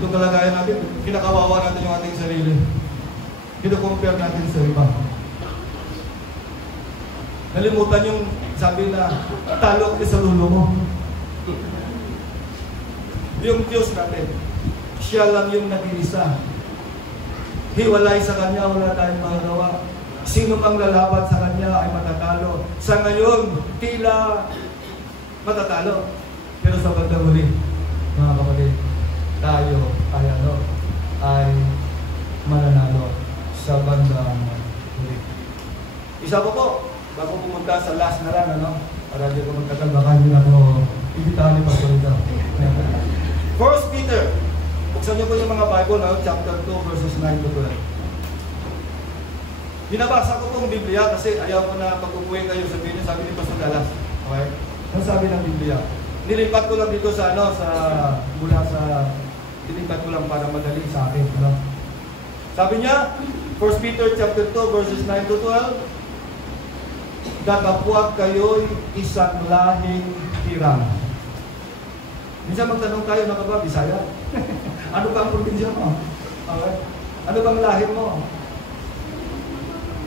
Itong kalagayan natin, kinakawawa natin yung ating sarili. Kino-compare natin sa iba. Nalimutan yung sabi na talo ka sa lulo mo. Yung Diyos natin, siya lang yung nag-iisa. Hiwalay sa Kanya, wala tayong magagawa. Sino pang lalaban sa Kanya ay matatalo. Sa ngayon, tila matatalo. Pero sa bandang huli, mga kapatid, tayo ay mananalo sa bandang huli. Isa po, bago pumunta sa last na lang, para hindi ko magtagal, baka hindi na ako ibitahan ni Pastor Ida. 1 Peter, buksan niyo po yung mga Bible, chapter 2, verses 9 to 12. Binabasa ko pong Biblia kasi ayaw ko na pag-upuin kayo sa Biblia, sabi ni Pastor Dallas. Okay? Ano sabi ng Biblia? Nilipat ko lang dito sa nilipat ko lang para madali sa akin. Sabi niya, 1 Peter chapter 2 verses 9 to 12, datapwat kayo'y isang lahing tirang. Minsan magtanong tayo na ba, Bisaya? Ano ba ang probinsya mo? Okay. Ano bang lahi mo?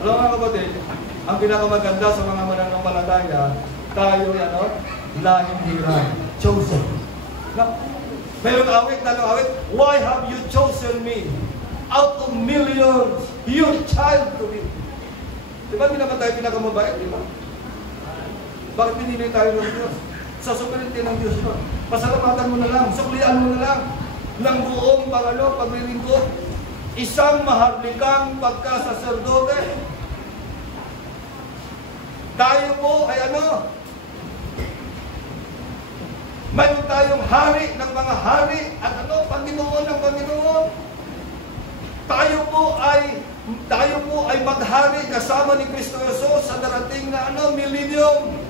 Alam mga kapatid, ang pinakamaganda sa mga mananampalataya, tayo lahing hirang, chosen. Mayroong awit, why have you chosen me? Out of millions, your child to me. Diba hindi naman tayo pinakamabait, diba? Bakit pinili tayo ng Diyos? Sa sovereignty ng Diyos yun. Pasalamatan mo na lang, suklian mo na lang ng buong paglilingkod. Isang maharlikang pagkasaserdote. Tayo po ay mayroon tayong hari ng mga hari at Panginoon ng Panginoon. Tayo po ay maghari kasama ni Kristo Jesus sa darating na millennium.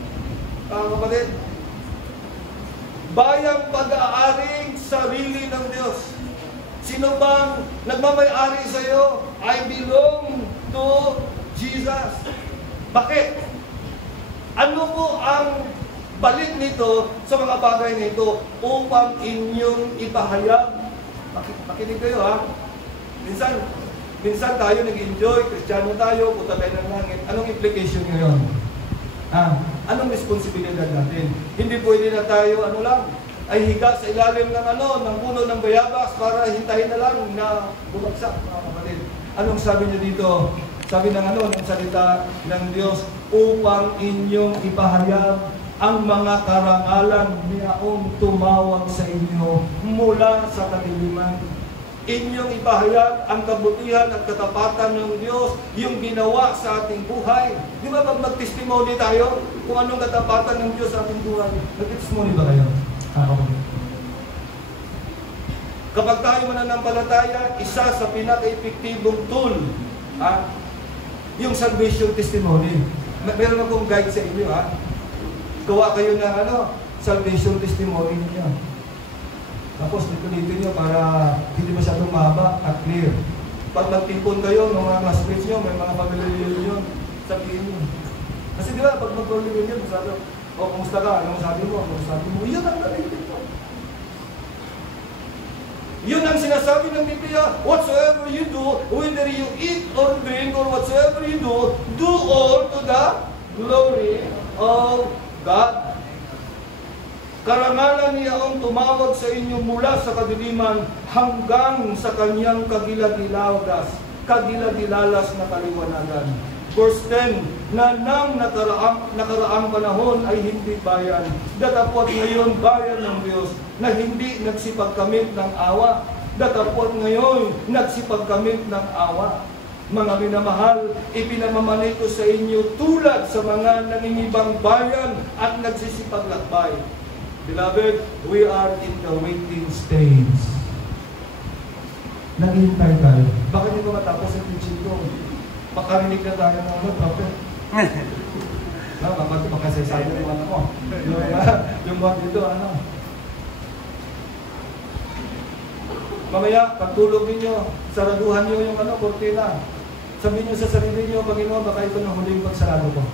Kapatid, bayang pag-aaring sarili ng Diyos. Sino bang nagmamay-ari sa iyo? I belong to Jesus. Bakit? Ano po ang balik nito sa mga bagay nito upang inyong ipahayag? Makinig kayo ha. Minsan tayo nag-enjoy, Kristiyano tayo, punta tayo ng langit. Anong implication nyo yun? Anong responsibilidad natin? Hindi pwede na tayo, ay higa sa ilalim ng ng puno ng bayabas para hintayin na lang na bumagsak, mga kapatid. Anong sabi niya dito? Sabi ng salita ng Diyos, upang inyong ipahayag ang mga karangalan niyaong tumawag sa inyo mula sa kadiliman. Inyong ipahayag ang kabutihan at katapatan ng Diyos, yung ginawa sa ating buhay. Di ba pag mag-testimony tayo kung anong katapatan ng Diyos sa ating buhay? Nag-testimony ba kayo? Kapag tayo mananampalataya, isa sa pinaka-epektibong tool, yung salvation testimony. Meron akong guide sa inyo, gawa kayo ng salvation testimony niyo. Tapos dito nyo para hindi masyadong mahaba at clear. Pag nagtipon kayo ng mga classmates nyo, may mga pamilya nyo, sabihin nyo. Kasi di ba, pag mag-rolling nyo, masyado, kumusta ka? Anong sabi mo? Yun ang galing dito. Yun ang sinasabi ng Biblia, whatsoever you do, whether you eat or drink or whatsoever you do all to the glory of God. Karangalan niya ang tumawag sa inyo mula sa kadiliman hanggang sa kanyang kagilagilalas na kaliwanagan. Verse 10, na nang nakaraang panahon ay hindi bayan, datapot ngayon bayan ng Diyos, na hindi nagsipagkamit ng awa. Datapot ngayon nagsipagkamit ng awa. Mga minamahal, ipinamamani ko sa inyo tulad sa mga nangingibang bayan at nagsisipaglakbay. Beloved, we are in the waiting stage. Naghihintay tayo. Bakit hindi ko matapos ang teaching ko? Makarinig na tayo ng prophet. Makasaysayan yung ko. Yung mga dito, Mamaya, pagtulog ninyo, saraduhan nyo yung kortina. Sabihin nyo sa sarili nyo, Panginoon, baka ito na huling pagsarado ko.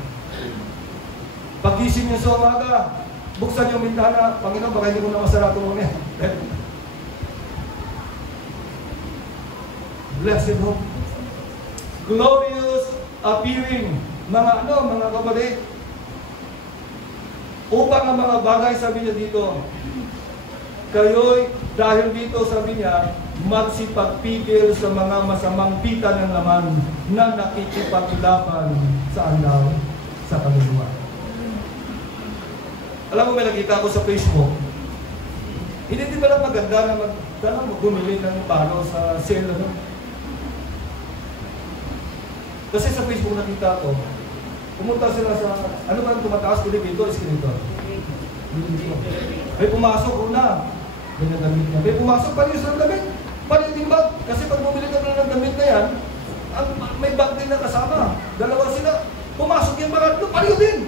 Pagising nyo sa umaga, buksan yung bintana, Panginoon, baka hindi ko na masarado mo niya. Blessed hope. Glorious appearing. Mga kapatid. Upang ang mga bagay, sabi niya dito, kayo'y, dahil dito sabi niya, magsipagpigil sa mga masamang pita ng laman na nakikipaglaban sa andaw sa kaluluwa. Alam mo, may nakita ko sa Facebook, hindi ba lang maganda na bumili ng palo sa sale, Kasi sa Facebook nakita ko, pumunta sila sa, ano ba ang tumataas, elevator, escalator? May pumasok una, ganyan damit niya. May pumasok, paano yung damit? Paano yung bag? Kasi pag bumili ka na ng damit na yan, may bag din na kasama. Dalawa sila. Pumasok yung pangatlo, paano yun din?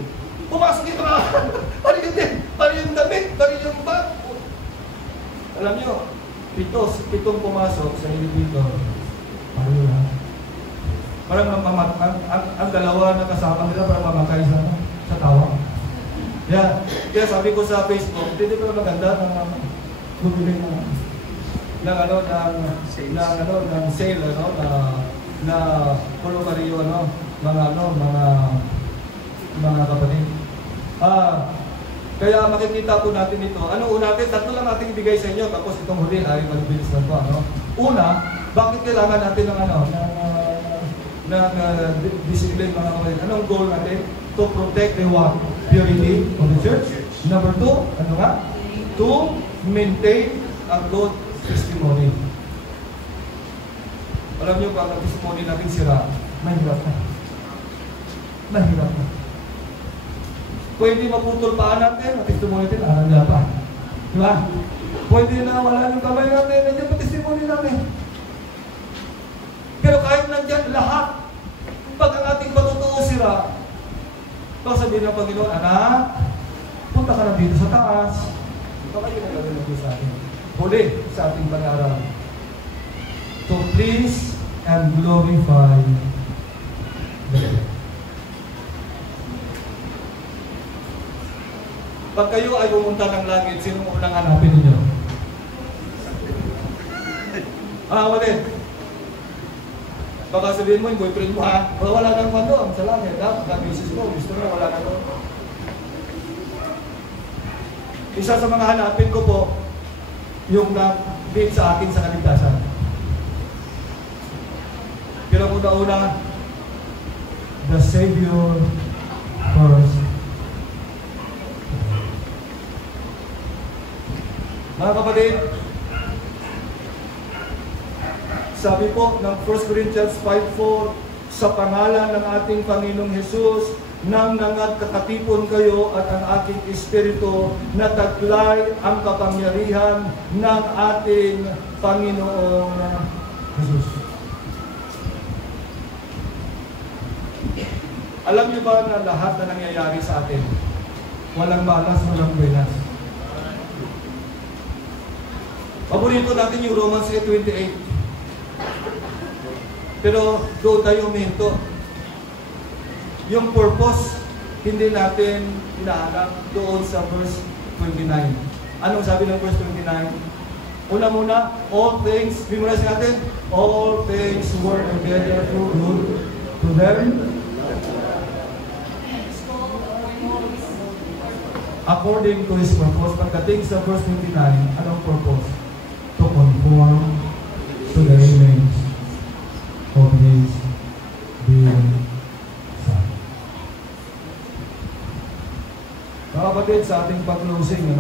Pumasok yung pangatlo, paano yun din? Paano yung damit? Paano yung bag? Alam nyo, pitong pumasok sa elevator. Paano yun? Parang ang dalawa na kasama nila parang mamatay sa tawa. Kaya sabi ko sa Facebook, hindi ko na maganda bumili ng sale, na pulumaryo, mga kapatid. Kaya makikita po natin ito. Ano una natin? Tatlo lang natin ibigay sa inyo, tapos itong huli ay malibilis lang po. Una, bakit kailangan natin ng discipline, mga kapatid? Anong goal natin? To protect the what? Purity of the church. Number 2, ano nga? To maintain a good testimony. Alam niyo, pag ang testimony natin sira, mahirap na. Mahirap na. Pwede maputol paan natin, ang testimony natin, arangga pa. Diba? Pwede na wala yung kamay natin, nandiyan pa testimony natin. Pero kahit nandiyan lahat, pag ang ating patutuo sira, baka sabihin ng Panginoon, anak, punta ka na dito sa taas. Baka yun ang gawin natin sa atin. Huli sa ating pag-aaral. To please and glorify the Lord. Pag kayo ay pumunta ng langit, sinong unang hanapin ninyo? Wala. Baka sabihin mo, yung boyfriend mo ha, wala kang man doon sa langit ha, nag-misis mo, gusto mo, wala kang doon. Isa sa mga hanapin ko po, yung nag-bid sa akin sa kaligtasan. Pero una-una, the Savior first. Mga kapatid, sabi po ng 1 Corinthians 5:4, sa pangalan ng ating Panginoong Hesus, nang nagkakatipon kayo at ang aking espiritu, nataglay ang kapangyarihan ng ating Panginoong Hesus. Alam niyo ba na lahat na nangyayari sa atin, walang malas, walang buenas? Paborito natin yung Romans 8:28. Pero doon tayo huminto. Yung purpose, hindi natin hinahanap doon sa verse 29. Anong sabi ng verse 29? Una muna, all things, memorize natin, all things work together for good to them according to His purpose. Pagdating sa verse 29, anong purpose? To conform to the image of His dear Son. Mga kapatid, sa ating pag-closing,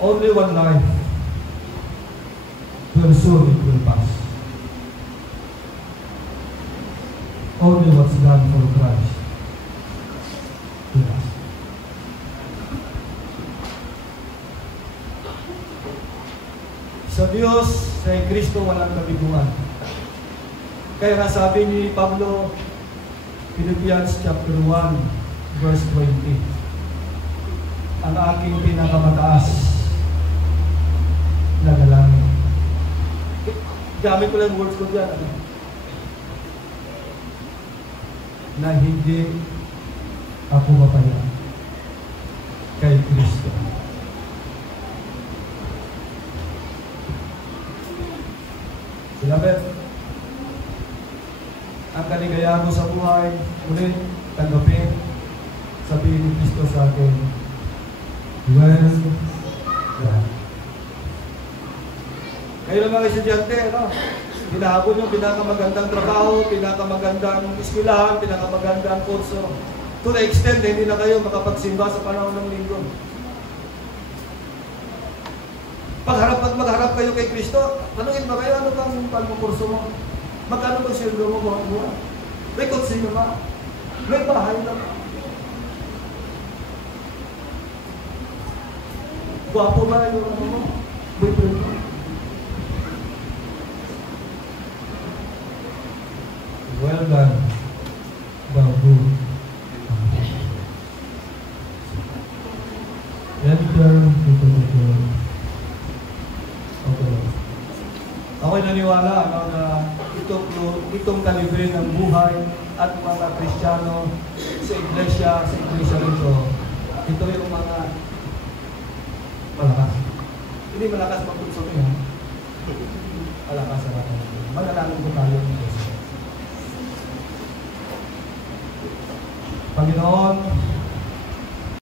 only one life, very soon it will pass. Only what's done for Christ. Yes. Sa Diyos, sa Kristo, walang kabiguan. Kaya nga sabi ni Pablo, Philippians chapter 1, verse 20, ang aking pinakamataas na dalangin. Gamit ko lang words ko dyan. Na hindi ako mapaya kay Kristo. Beloved, ang kaligayahan mo sa buhay, ulit, tanggapin, sabihin ni Kristo sa akin, well done. Kayo lang mga estudyante, hinahabol yung pinakamagandang trabaho, pinakamagandang eskwelahan, pinakamagandang kurso. To the extent na hindi na kayo makapagsimba sa panahon ng linggo. Pagharap at magharap kayo kay Kristo, tanungin ba kayo, ano bang pagkukurso mo? Magkano ba sildo mo buwan-buwan? May kotse na ba? May bahay na ba? Gwapo ba yung ano mo? Boyfriend mo? Well done, thou good. Enter into the kingdom of the Lord. Ako'y naniwala na itong kalibre ng buhay at mga Kristiyano sa iglesia nito, ito yung mga malakas. Hindi malakas magpunso niya. Malakas sa natin. Manalangin ko tayo ng Diyos. Panginoon,